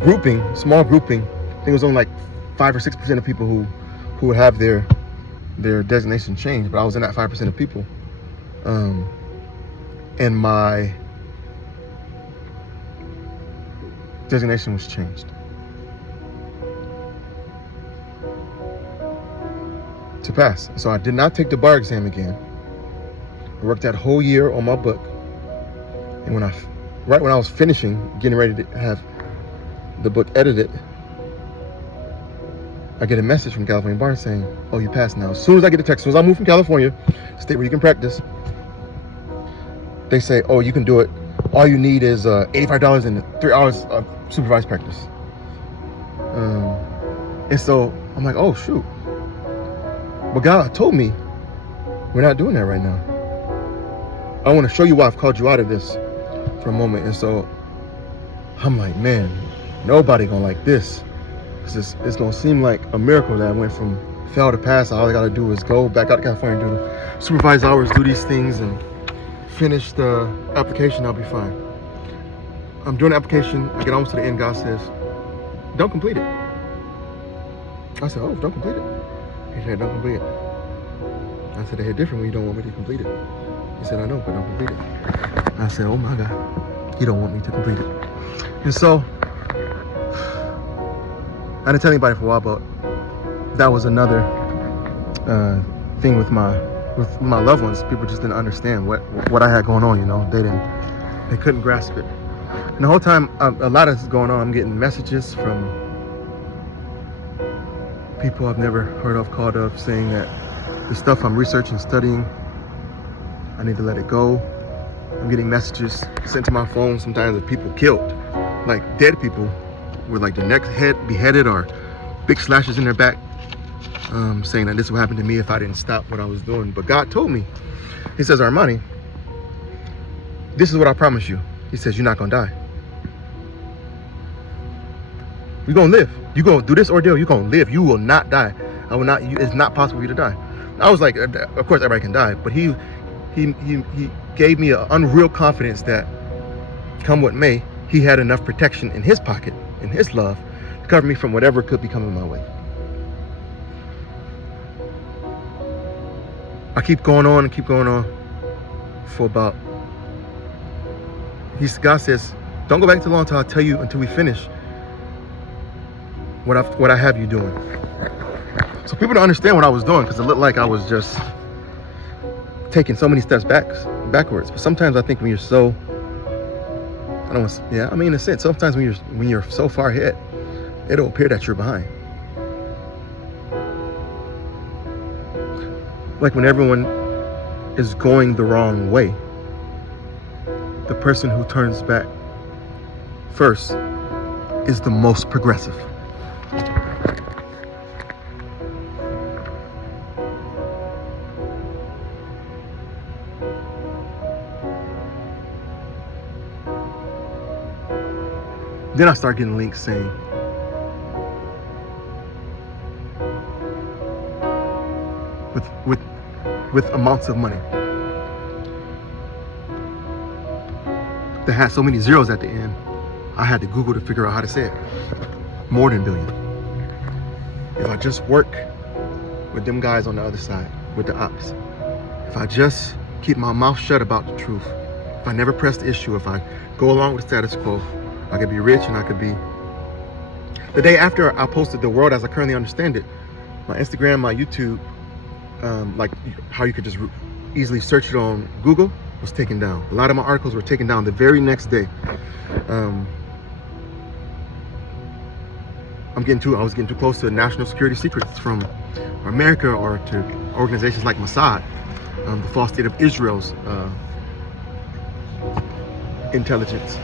grouping, small grouping. I think it was only like 5 or 6% of people who would have their designation changed, but I was in that 5% of people. And my designation was changed to pass. So I did not take the bar exam again. I worked that whole year on my book. And right when I was finishing, getting ready to have the book edited, I get a message from California Bar saying, "Oh, you passed now." As soon as I get a text, as soon as I move from California, state where you can practice, they say, "Oh, you can do it. All you need is $85 and 3 hours of supervised practice." And so I'm like, "Oh shoot!" But God told me we're not doing that right now. I want to show you why I've called you out of this for a moment. And so I'm like, man, nobody gonna like this. It's gonna seem like a miracle that I went from fail to pass. All I gotta do is go back out to California, do the supervised hours, do these things, and finish the application. I'll be fine. I'm doing the application. I get almost to the end. God says, "Don't complete it." I said, "Oh, don't complete it." He said, "Don't complete it." I said, "They hit different when you don't want me to complete it." He said, "I know, but don't complete it." I said, "Oh my God, you don't want me to complete it." And so I didn't tell anybody for a while, but that was another thing with my loved ones. People just didn't understand what I had going on. You know, they couldn't grasp it. And the whole time, a lot of this is going on. I'm getting messages from people I've never heard of, called up, saying that the stuff I'm researching, studying, I need to let it go. I'm getting messages sent to my phone sometimes of people killed, like dead people with like their neck beheaded or big slashes in their back, saying that this would happen to me if I didn't stop what I was doing. But God told me, He says, "Rmani, this is what I promise you." He says, "You're not gonna die. You're gonna live. You're gonna do this ordeal. You're gonna live. You will not die. I will not. It's not possible for you to die." I was like, of course everybody can die, but he gave me an unreal confidence that come what may, He had enough protection in His pocket, in His love, to cover me from whatever could be coming my way. I keep going on and keep going on for about, God says, don't go back too long until I tell you, until we finish what I have you doing. So people don't understand what I was doing, because it looked like I was just taking so many steps backwards. But sometimes I think when you're so, in a sense, sometimes when you're so far ahead, it'll appear that you're behind. Like when everyone is going the wrong way, the person who turns back first is the most progressive. Then I start getting links saying, with amounts of money that had so many zeros at the end, I had to Google to figure out how to say it. More than billion. If I just work with them guys on the other side, with the ops, if I just keep my mouth shut about the truth, if I never press the issue, if I go along with the status quo, I could be rich and I could be... The day after I posted The World As I Currently Understand It, my Instagram, my YouTube, like how you could just easily search it on Google, was taken down. A lot of my articles were taken down the very next day. I was getting too close to national security secrets from America, or to organizations like Mossad, the false state of Israel's intelligence.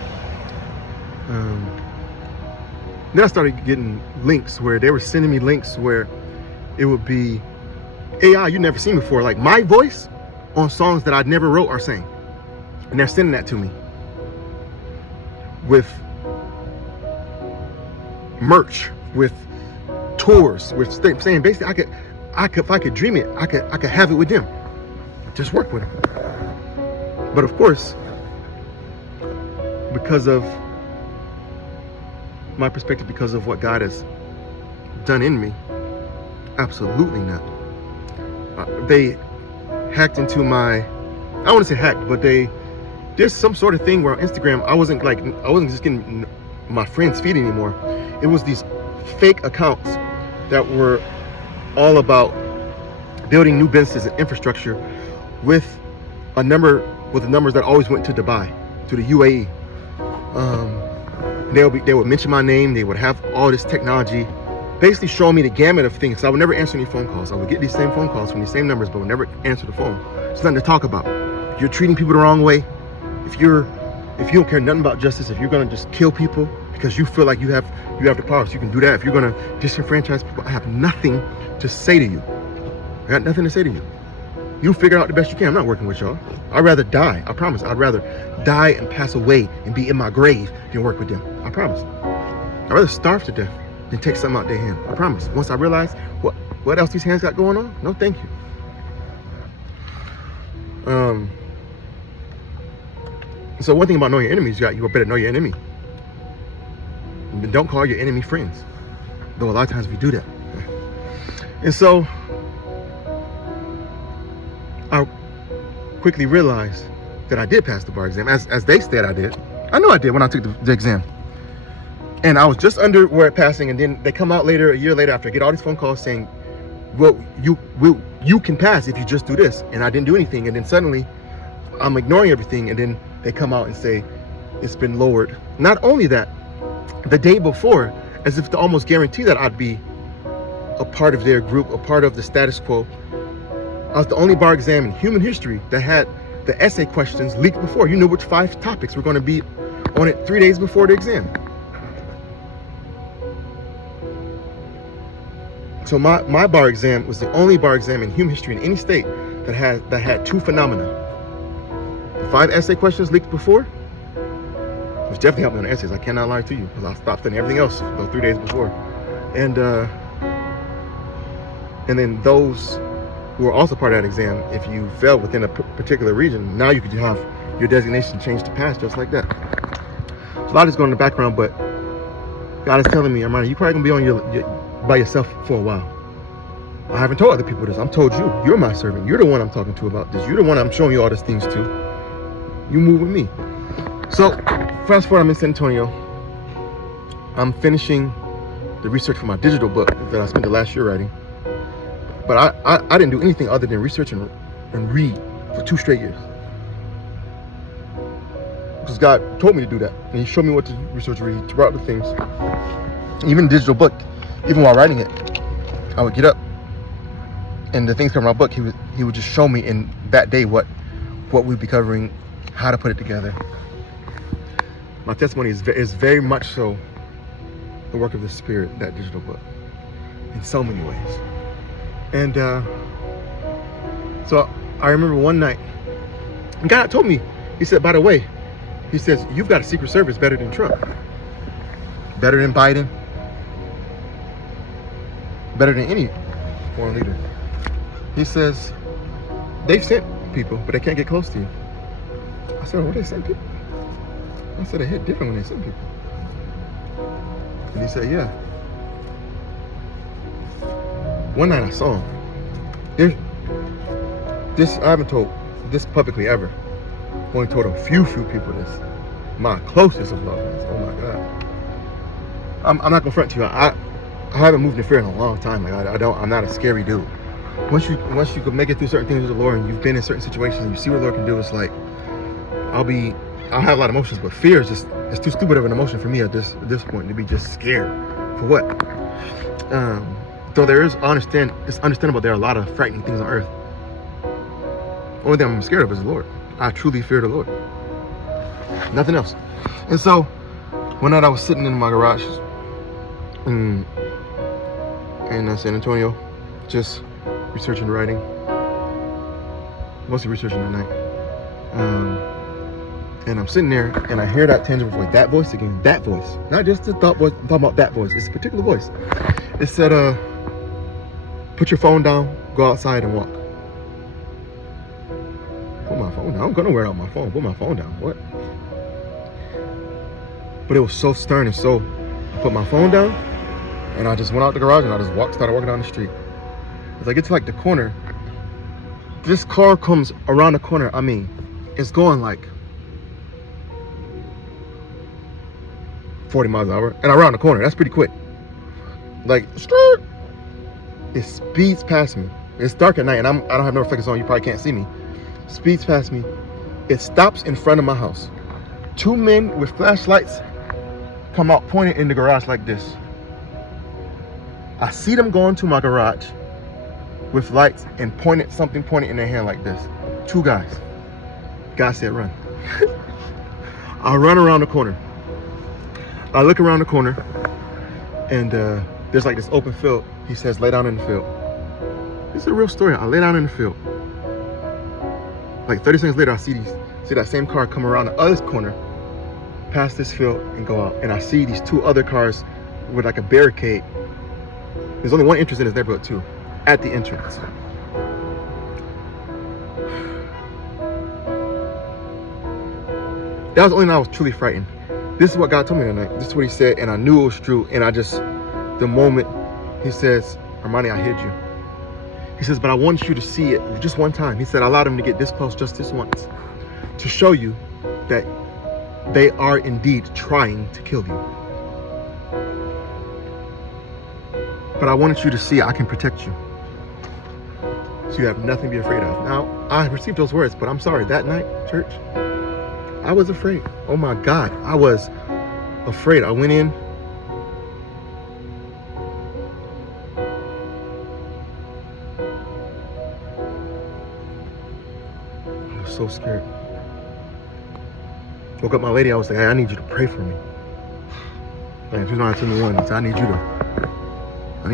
Then I started getting links where they were sending me links where it would be AI you never seen before, like my voice on songs that I never wrote or sang, and they're sending that to me with merch, with tours, with saying basically I could if I could dream it, I could have it with them, just work with them. But of course, because of my perspective, because of what God has done in me, absolutely not. They hacked into my, I don't want to say hacked, but there's some sort of thing where on Instagram, I wasn't just getting my friends' feed anymore. It was these fake accounts that were all about building new businesses and infrastructure with the numbers that always went to Dubai, to the UAE. They would mention my name. They would have all this technology, basically showing me the gamut of things. So I would never answer any phone calls. I would get these same phone calls from these same numbers, but would never answer the phone. There's nothing to talk about. If you're treating people the wrong way, if you don't care nothing about justice, if you're gonna just kill people because you feel like you have the power, so you can do that. If you're gonna disenfranchise people, I have nothing to say to you. I got nothing to say to you. You figure out the best you can. I'm not working with y'all. I'd rather die. I promise. I'd rather die and pass away and be in my grave than work with them. I promise. I'd rather starve to death than take something out their hand. I promise. Once I realize what else these hands got going on, no thank you. So one thing about knowing your enemies, you better know your enemy. And don't call your enemy friends. Though a lot of times we do that. And so I quickly realized that I did pass the bar exam, as they said I did. I know I did when I took the exam. And I was just under where it passing, and then they come out later, a year later, after I get all these phone calls saying, well, you can pass if you just do this. And I didn't do anything, and then suddenly I'm ignoring everything, and then they come out and say it's been lowered. Not only that, the day before, as if to almost guarantee that I'd be a part of their group, a part of the status quo, I was the only bar exam in human history that had the essay questions leaked before. You knew which 5 topics were going to be on it 3 days before the exam. So my bar exam was the only bar exam in human history in any state that had 2 phenomena. The 5 essay questions leaked before, which definitely helped me on the essays. I cannot lie to you, because I stopped studying everything else those 3 days before. And then those who were also part of that exam, if you fell within a particular region, now you could have your designation changed to pass just like that. So a lot is going in the background, but God is telling me, Rmani, you're probably gonna be on by yourself for a while. I haven't told other people this. I'm told you. You're my servant. You're the one I'm talking to about this. You're the one I'm showing you all these things to. You move with me. So, fast forward, I'm in San Antonio. I'm finishing the research for my digital book that I spent the last year writing. But I didn't do anything other than research and read for 2 straight years. Because God told me to do that. And He showed me what to research and read, to write the things. Even the digital book, even while writing it, I would get up and the things come from my book, he would just show me in that day what we'd be covering, how to put it together. My testimony is very much so the work of the Spirit, that digital book, in so many ways. And so I remember one night, and God told me, He said, by the way, He says, you've got a Secret Service better than Trump, better than Biden, better than any foreign leader. He says, they've sent people, but they can't get close to you. I said, what, they sent people? I said, they hit different when they sent people. And he said, yeah. One night I saw him. I haven't told this publicly ever. I've only told a few people this. My closest of loved ones. Oh my God. I'm not gonna front to you. I haven't moved in fear in a long time. Like I'm not a scary dude. Once you can make it through certain things with the Lord, and you've been in certain situations and you see what the Lord can do, it's like I'll have a lot of emotions, but fear is just, it's too stupid of an emotion for me at this point to be just scared. For what? Though it's understandable there are a lot of frightening things on earth. Only thing I'm scared of is the Lord. I truly fear the Lord. Nothing else. And so one night I was sitting in my garage in San Antonio, just researching, writing, mostly researching at night. And I'm sitting there and I hear that tangible voice, that voice again, that voice, not just the thought voice. I'm talking about that voice. It's a particular voice. It said, put your phone down, go outside and walk. Put my phone down. I'm gonna wear out my phone. Put my phone down. What? But it was so stern, and so I put my phone down and I just went out the garage and I just started walking down the street. As I get to like the corner, this car comes around the corner. I mean, it's going like 40 miles an hour and around the corner. That's pretty quick. Like, it speeds past me. It's dark at night and I don't have no reflectors on. You probably can't see me. Speeds past me. It stops in front of my house. 2 men with flashlights come out pointing in the garage like this. I see them go into my garage with lights and pointing in their hand like this. 2 guys. God said run. I run around the corner. I look around the corner and there's like this open field. He says, lay down in the field. This is a real story. I lay down in the field. Like 30 seconds later, I see that same car come around the other corner, past this field and go out. And I see these 2 other cars with like a barricade. There's only one entrance in this neighborhood too, at the entrance. That was the only night I was truly frightened. This is what God told me that night. This is what He said, and I knew it was true. And the moment He says, Rmani, I hid you. He says, but I want you to see it just one time. He said, I allowed them to get this close just this once to show you that they are indeed trying to kill you. But I wanted you to see I can protect you. So you have nothing to be afraid of. Now, I received those words, but I'm sorry, that night, church, I was afraid. Oh my God, I was afraid. I went in. I was so scared. Woke up my lady, I was like, hey, I need you to pray for me. And she's not telling me one. I said, I need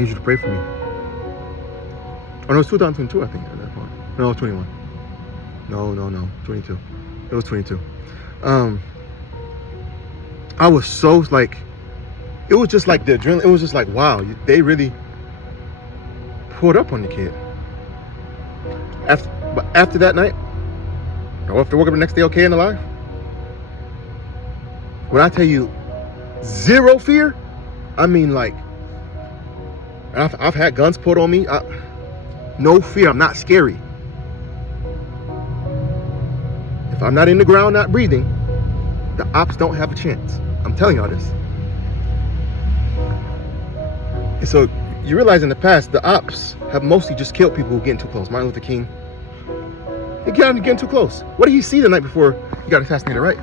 you to pray for me. Oh, no, it was 2022, I think, at that point. No, it was 21. No, 22. It was 22. I was so like, it was just like the adrenaline. It was just like, wow, they really pulled up on the kid. After that night, I have to wake up the next day okay and alive. When I tell you zero fear, I mean like, I've had guns pulled on me. No fear. I'm not scary. If I'm not in the ground, not breathing, the ops don't have a chance. I'm telling y'all this. And so you realize in the past, the ops have mostly just killed people who are getting too close. Martin Luther King, he got him getting too close. What did he see the night before he got assassinated, right?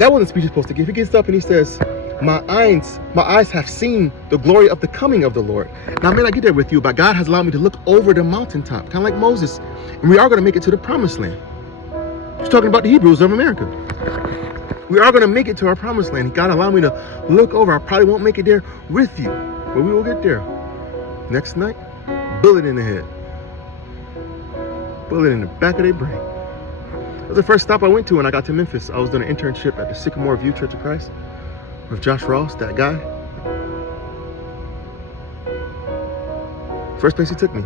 That wasn't the speech he's supposed to give. He gets up and he says, my eyes have seen the glory of the coming of the Lord. Now I may not get there with you, but God has allowed me to look over the mountaintop, kind of like Moses. And we are going to make it to the promised land. He's talking about the Hebrews of America. We are going to make it to our promised land. God allowed me to look over. I probably won't make it there with you, but we will get there. Next night, bullet in the head. Bullet in the back of their brain. That was the first stop I went to when I got to Memphis. I was doing an internship at the Sycamore View Church of Christ with Josh Ross, that guy. First place he took me.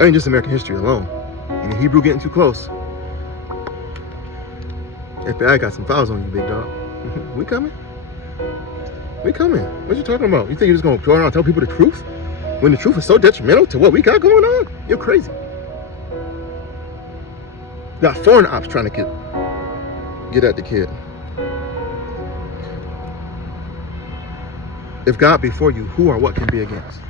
I mean, just American history alone. And the Hebrew getting too close. FBI got some files on you, big dog. We coming? We coming. What you talking about? You think you're just going to go around and tell people the truth? When the truth is so detrimental to what we got going on? You're crazy. Got foreign ops trying to get at the kid. If God be for you, who or what can be against?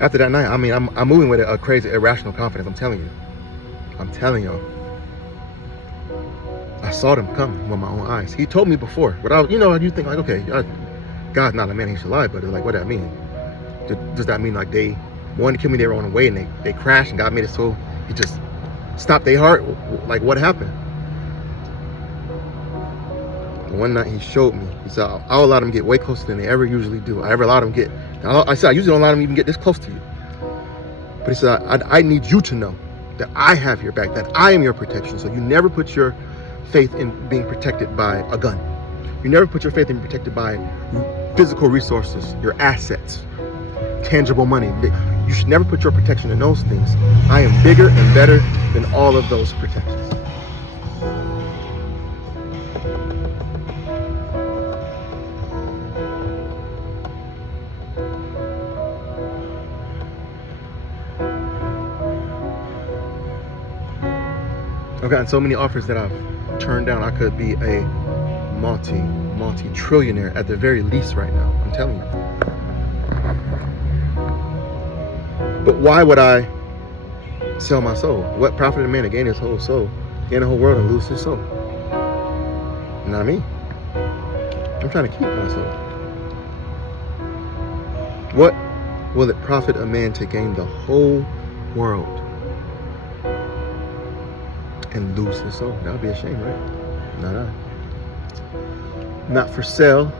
After that night, I mean, I'm moving with a crazy, irrational confidence. I'm telling you. I'm telling y'all. I saw them come with my own eyes. He told me before. But you think like, okay, God's not a man, he should lie. But it's like, what does that mean? Does that mean like they wanted to kill me their own way and they crashed and God made it so he just stopped their heart? Like, what happened? One night he showed me. He said, I'll allow them to get way closer than they ever usually do. I said, I usually don't allow them even get this close to you. But he said, I need you to know that I have your back, that I am your protection. So you never put your faith in being protected by a gun. You never put your faith in being protected by physical resources, your assets, tangible money. You should never put your protection in those things. I am bigger and better than all of those protections. I've gotten so many offers that I've turned down. I could be a multi-trillionaire at the very least right now. I'm telling you. But why would I sell my soul? What profit a man to gain his whole soul, gain the whole world and lose his soul? Not me. I'm trying to keep my soul. What will it profit a man to gain the whole world and lose his soul? That would be a shame, right? Not I. Not for sale,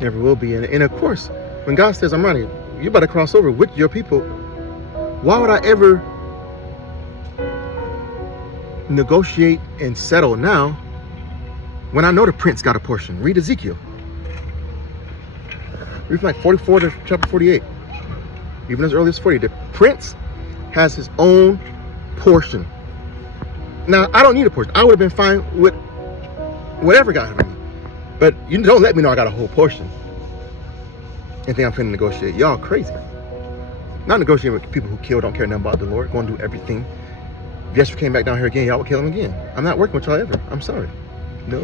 never will be. And of course, when God says, Rmani, you better cross over with your people, why would I ever negotiate and settle now when I know the prince got a portion? Read Ezekiel. Read from like 44 to chapter 48. Even as early as 40. The prince has his own portion. Now, I don't need a portion. I would have been fine with whatever God had me. But you don't let me know I got a whole portion and think I'm finna negotiate. Y'all crazy. Not negotiating with people who kill, don't care nothing about the Lord, going to do everything. If Yeshua came back down here again, y'all would kill him again. I'm not working with y'all ever. I'm sorry. No.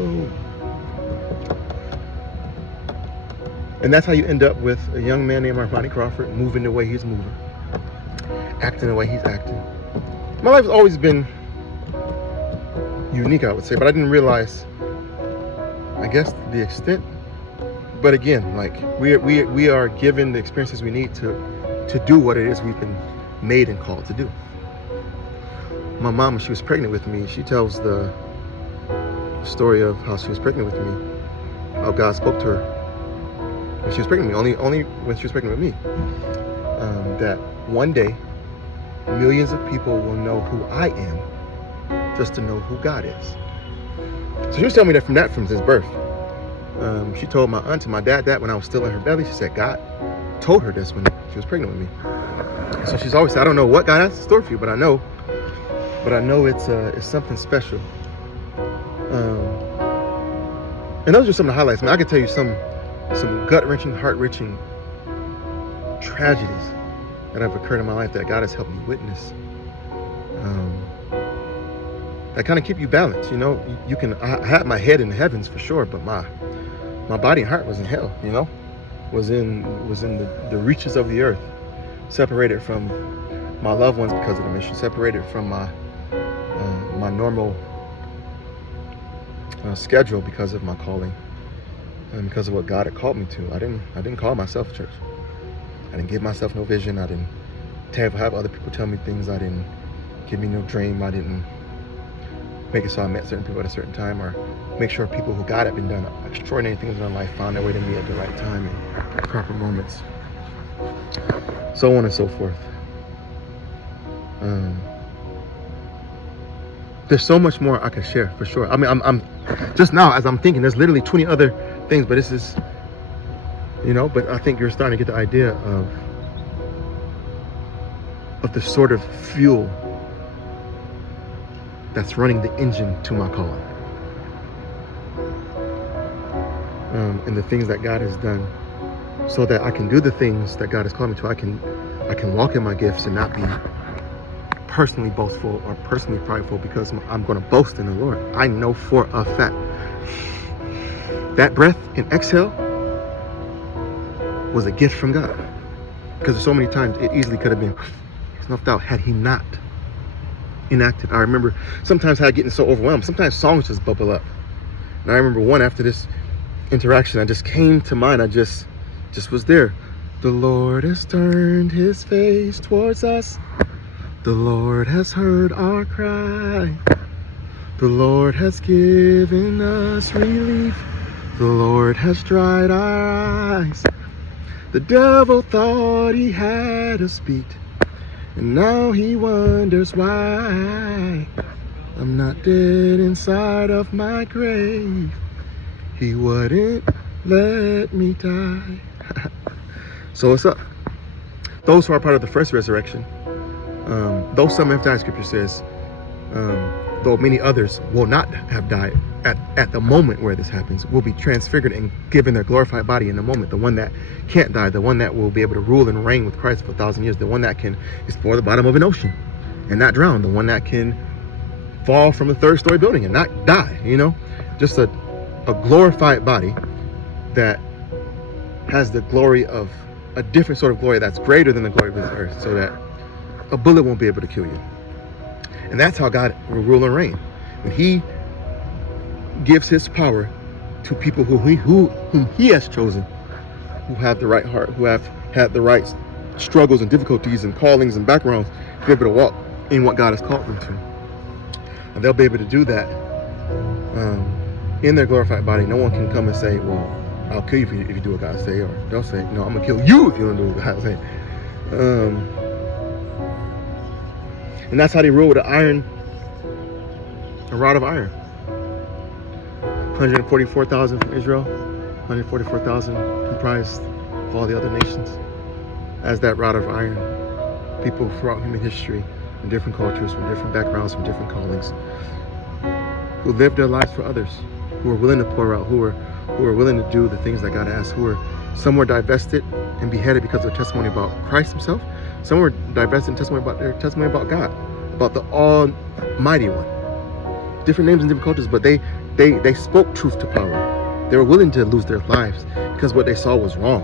And that's how you end up with a young man named Rmani Crawford moving the way he's moving, acting the way he's acting. My life has always been unique, I would say, but I didn't realize, I guess, the extent. But again, like we are given the experiences we need to do what it is we've been made and called to do. My mom, when she was pregnant with me, she tells the story of how she was pregnant with me, how God spoke to her when she was pregnant with me, only when she was pregnant with me, that one day millions of people will know who I am just to know who God is. So she was telling me that from his birth. She told my aunt and my dad that when I was still in her belly. She said God told her this when she was pregnant with me. So she's always said, I don't know what God has in store for you, but I know but I know it's something special. And those are some of the highlights. I mean, I could tell you some gut-wrenching, heart-wrenching tragedies that have occurred in my life that God has helped me witness. That kind of keep you balanced, you know. I had my head in the heavens for sure, but my body and heart was in hell, you know. Was in the reaches of the earth, separated from my loved ones because of the mission, separated from my normal schedule because of my calling and because of what God had called me to. I didn't call myself church. I didn't give myself no vision. I didn't have other people tell me things. I didn't give me no dream. I didn't make it so I met certain people at a certain time, or make sure people who God had been done extraordinary things in their life found their way to me at the right time and proper moments, so on and so forth. There's so much more I could share for sure. I mean, I'm just now as I'm thinking, there's literally 20 other things, but this is, you know, but I think you're starting to get the idea of the sort of fuel that's running the engine to my calling, and the things that God has done, so that I can do the things that God has called me to. I can walk in my gifts and not be personally boastful or personally prideful, because I'm going to boast in the Lord. I know for a fact that breath and exhale was a gift from God, because so many times it easily could have been snuffed out had He not enacted. I remember sometimes how I getting so overwhelmed. Sometimes songs just bubble up, and I remember one after this interaction, I just came to mind. I just was there. The Lord has turned His face towards us. The Lord has heard our cry. The Lord has given us relief. The Lord has dried our eyes. The devil thought he had us beat, and now he wonders why I'm not dead inside of my grave. He wouldn't let me die. So what's up? Those who are part of the first resurrection, though some have died, Scripture says, though many others will not have died at the moment where this happens, will be transfigured and given their glorified body in the moment. The one that can't die, the one that will be able to rule and reign with Christ for 1,000 years, the one that can explore the bottom of an ocean and not drown, the one that can fall from a third-story building and not die, you know, just a glorified body that has the glory of a different sort of glory that's greater than the glory of this earth, so that a bullet won't be able to kill you. And that's how God will rule and reign. When He gives His power to people whom He has chosen, who have the right heart, who have had the right struggles and difficulties and callings and backgrounds, to be able to walk in what God has called them to. And they'll be able to do that in their glorified body. No one can come and say, well, I'll kill you if you do what God say, or they'll say, no, I'm gonna kill you if you don't do what God say. And that's how they rule with a rod of iron. 144,000 from Israel, 144,000 comprised of all the other nations. As that rod of iron, people throughout human history, from different cultures, from different backgrounds, from different callings, who lived their lives for others, who were willing to pour out, who were willing to do the things that God asked, some were divested and beheaded because of their testimony about Christ Himself. Some were divested in their testimony about God, about the Almighty One. Different names and different cultures, but they spoke truth to power. They were willing to lose their lives because what they saw was wrong.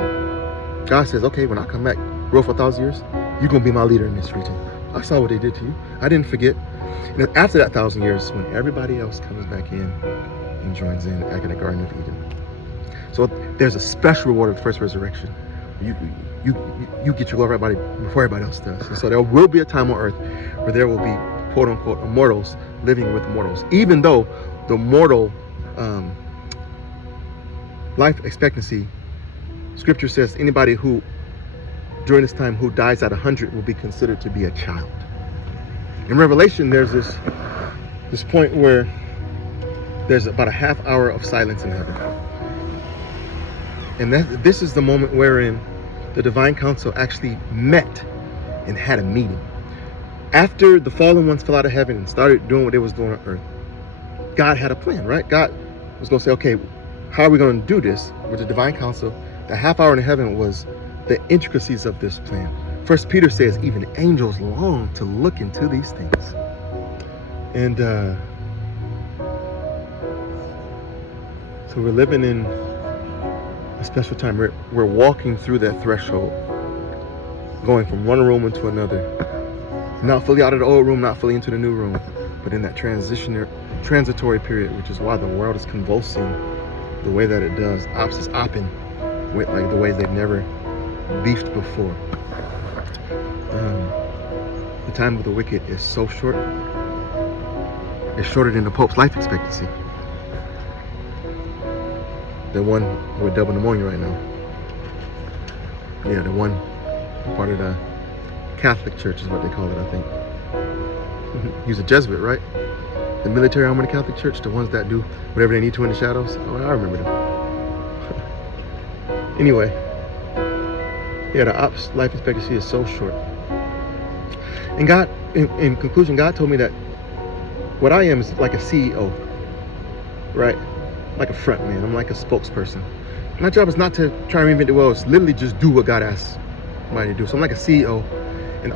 God says, okay, when I come back, rule for 1,000 years, you're going to be my leader in this region. I saw what they did to you. I didn't forget. And then after that 1,000 years, when everybody else comes back in and joins in, back in the Garden of Eden. So there's a special reward of the first resurrection. You get your glorified body before everybody else does. And so there will be a time on earth where there will be, quote unquote, immortals living with mortals. Even though the mortal life expectancy, Scripture says anybody who during this time who dies at 100 will be considered to be a child. In Revelation, there's this point where there's about a half hour of silence in heaven. And this is the moment wherein the divine council actually met and had a meeting After the fallen ones fell out of heaven and started doing what they was doing on earth, God had a plan, right? God was going to say, okay, how are we going to do this? With the divine counsel, the half hour in heaven was the intricacies of this plan. First Peter says, even angels long to look into these things. And so we're living in a special time. We're walking through that threshold, going from one room into another. Not fully out of the old room, not fully into the new room, but in that transitory period, which is why the world is convulsing the way that it does. Ops is opping with like the way they've never beefed before. The time of the wicked is so short. It's shorter than the Pope's life expectancy. The one with double pneumonia right now. Yeah, the one part of the Catholic Church is what they call it, I think. He's a Jesuit, right? The military arm of the Catholic Church, the ones that do whatever they need to in the shadows. Oh, I remember them. Anyway, yeah, the ops life expectancy is so short. And God, in conclusion, God told me that what I am is like a CEO, right? Like a front man. I'm like a spokesperson. My job is not to try and reinvent the wheel. It's literally just do what God asks me to do. So I'm like a CEO, and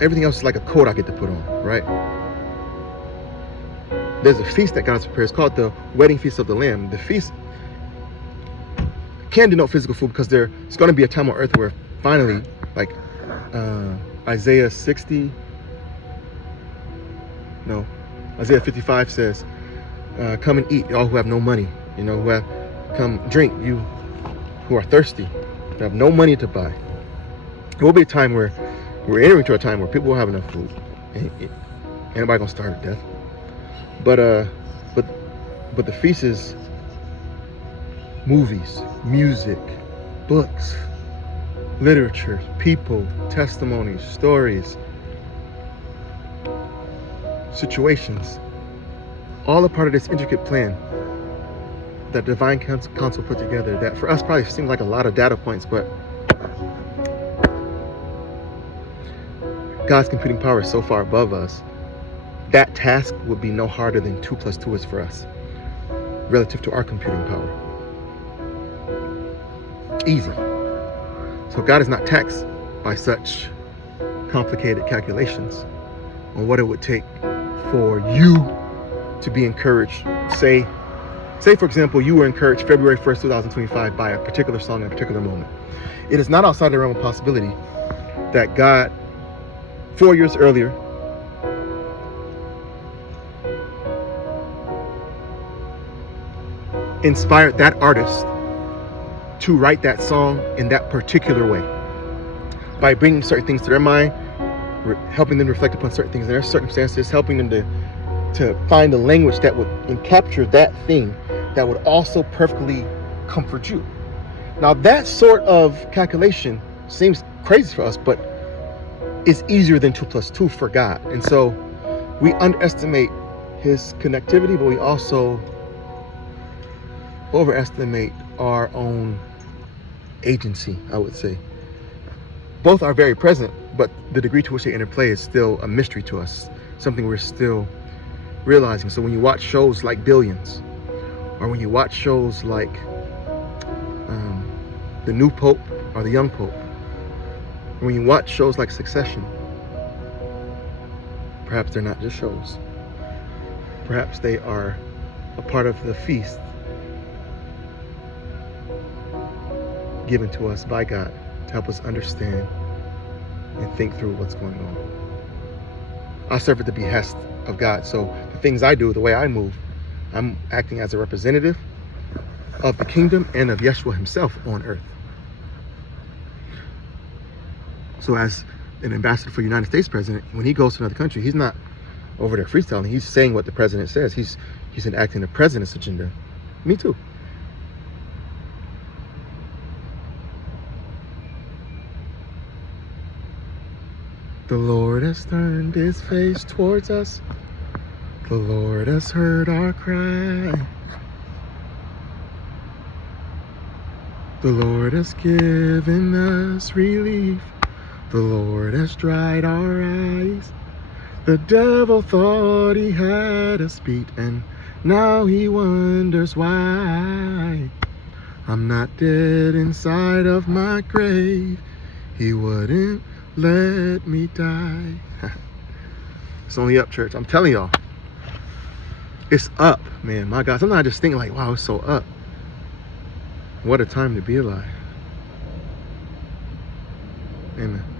everything else is like a coat I get to put on, right? There's a feast that God's prepared. It's called the Wedding Feast of the Lamb. The feast can denote physical food because it's going to be a time on earth where finally, like Isaiah 55 says, come and eat, all who have no money, come drink, you who are thirsty, who have no money to buy. It will be a time where we're entering to a time where people will have enough food. Ain't nobody gonna starve to death. But the feast is movies, music, books, literature, people, testimonies, stories, situations, all a part of this intricate plan that divine counsel put together, that for us probably seems like a lot of data points, but God's computing power is so far above us, that task would be no harder than 2 + 2 is for us, relative to our computing power. Easy. So God is not taxed by such complicated calculations on what it would take for you to be encouraged. Say for example, you were encouraged February 1st, 2025 by a particular song in a particular moment. It is not outside the realm of possibility that God, 4 years earlier, inspired that artist to write that song in that particular way by bringing certain things to their mind, helping them reflect upon certain things in their circumstances, helping them to find the language that would capture that thing that would also perfectly comfort you. Now that sort of calculation seems crazy for us, but it's easier than 2 + 2 for God. And so we underestimate his connectivity, but we also overestimate our own agency, I would say. Both are very present, but the degree to which they interplay is still a mystery to us, something we're still realizing. So when you watch shows like Billions, or when you watch shows like The New Pope or The Young Pope, or when you watch shows like Succession, perhaps they're not just shows. Perhaps they are a part of the feast given to us by God to help us understand and think through what's going on. I serve at the behest of God. So the things I do, the way I move, I'm acting as a representative of the kingdom and of Yeshua himself on earth. So as an ambassador for the United States president, when he goes to another country, he's not over there freestyling. He's saying what the president says. He's enacting the president's agenda. Me too. The Lord has turned his face towards us. The Lord has heard our cry. The Lord has given us relief. The Lord has dried our eyes. The devil thought he had us beat, and now he wonders why I'm not dead inside of my grave. He wouldn't let me die. It's only up, church. I'm telling y'all. It's up, man. My God. Sometimes I just think like, wow, it's so up. What a time to be alive. Amen.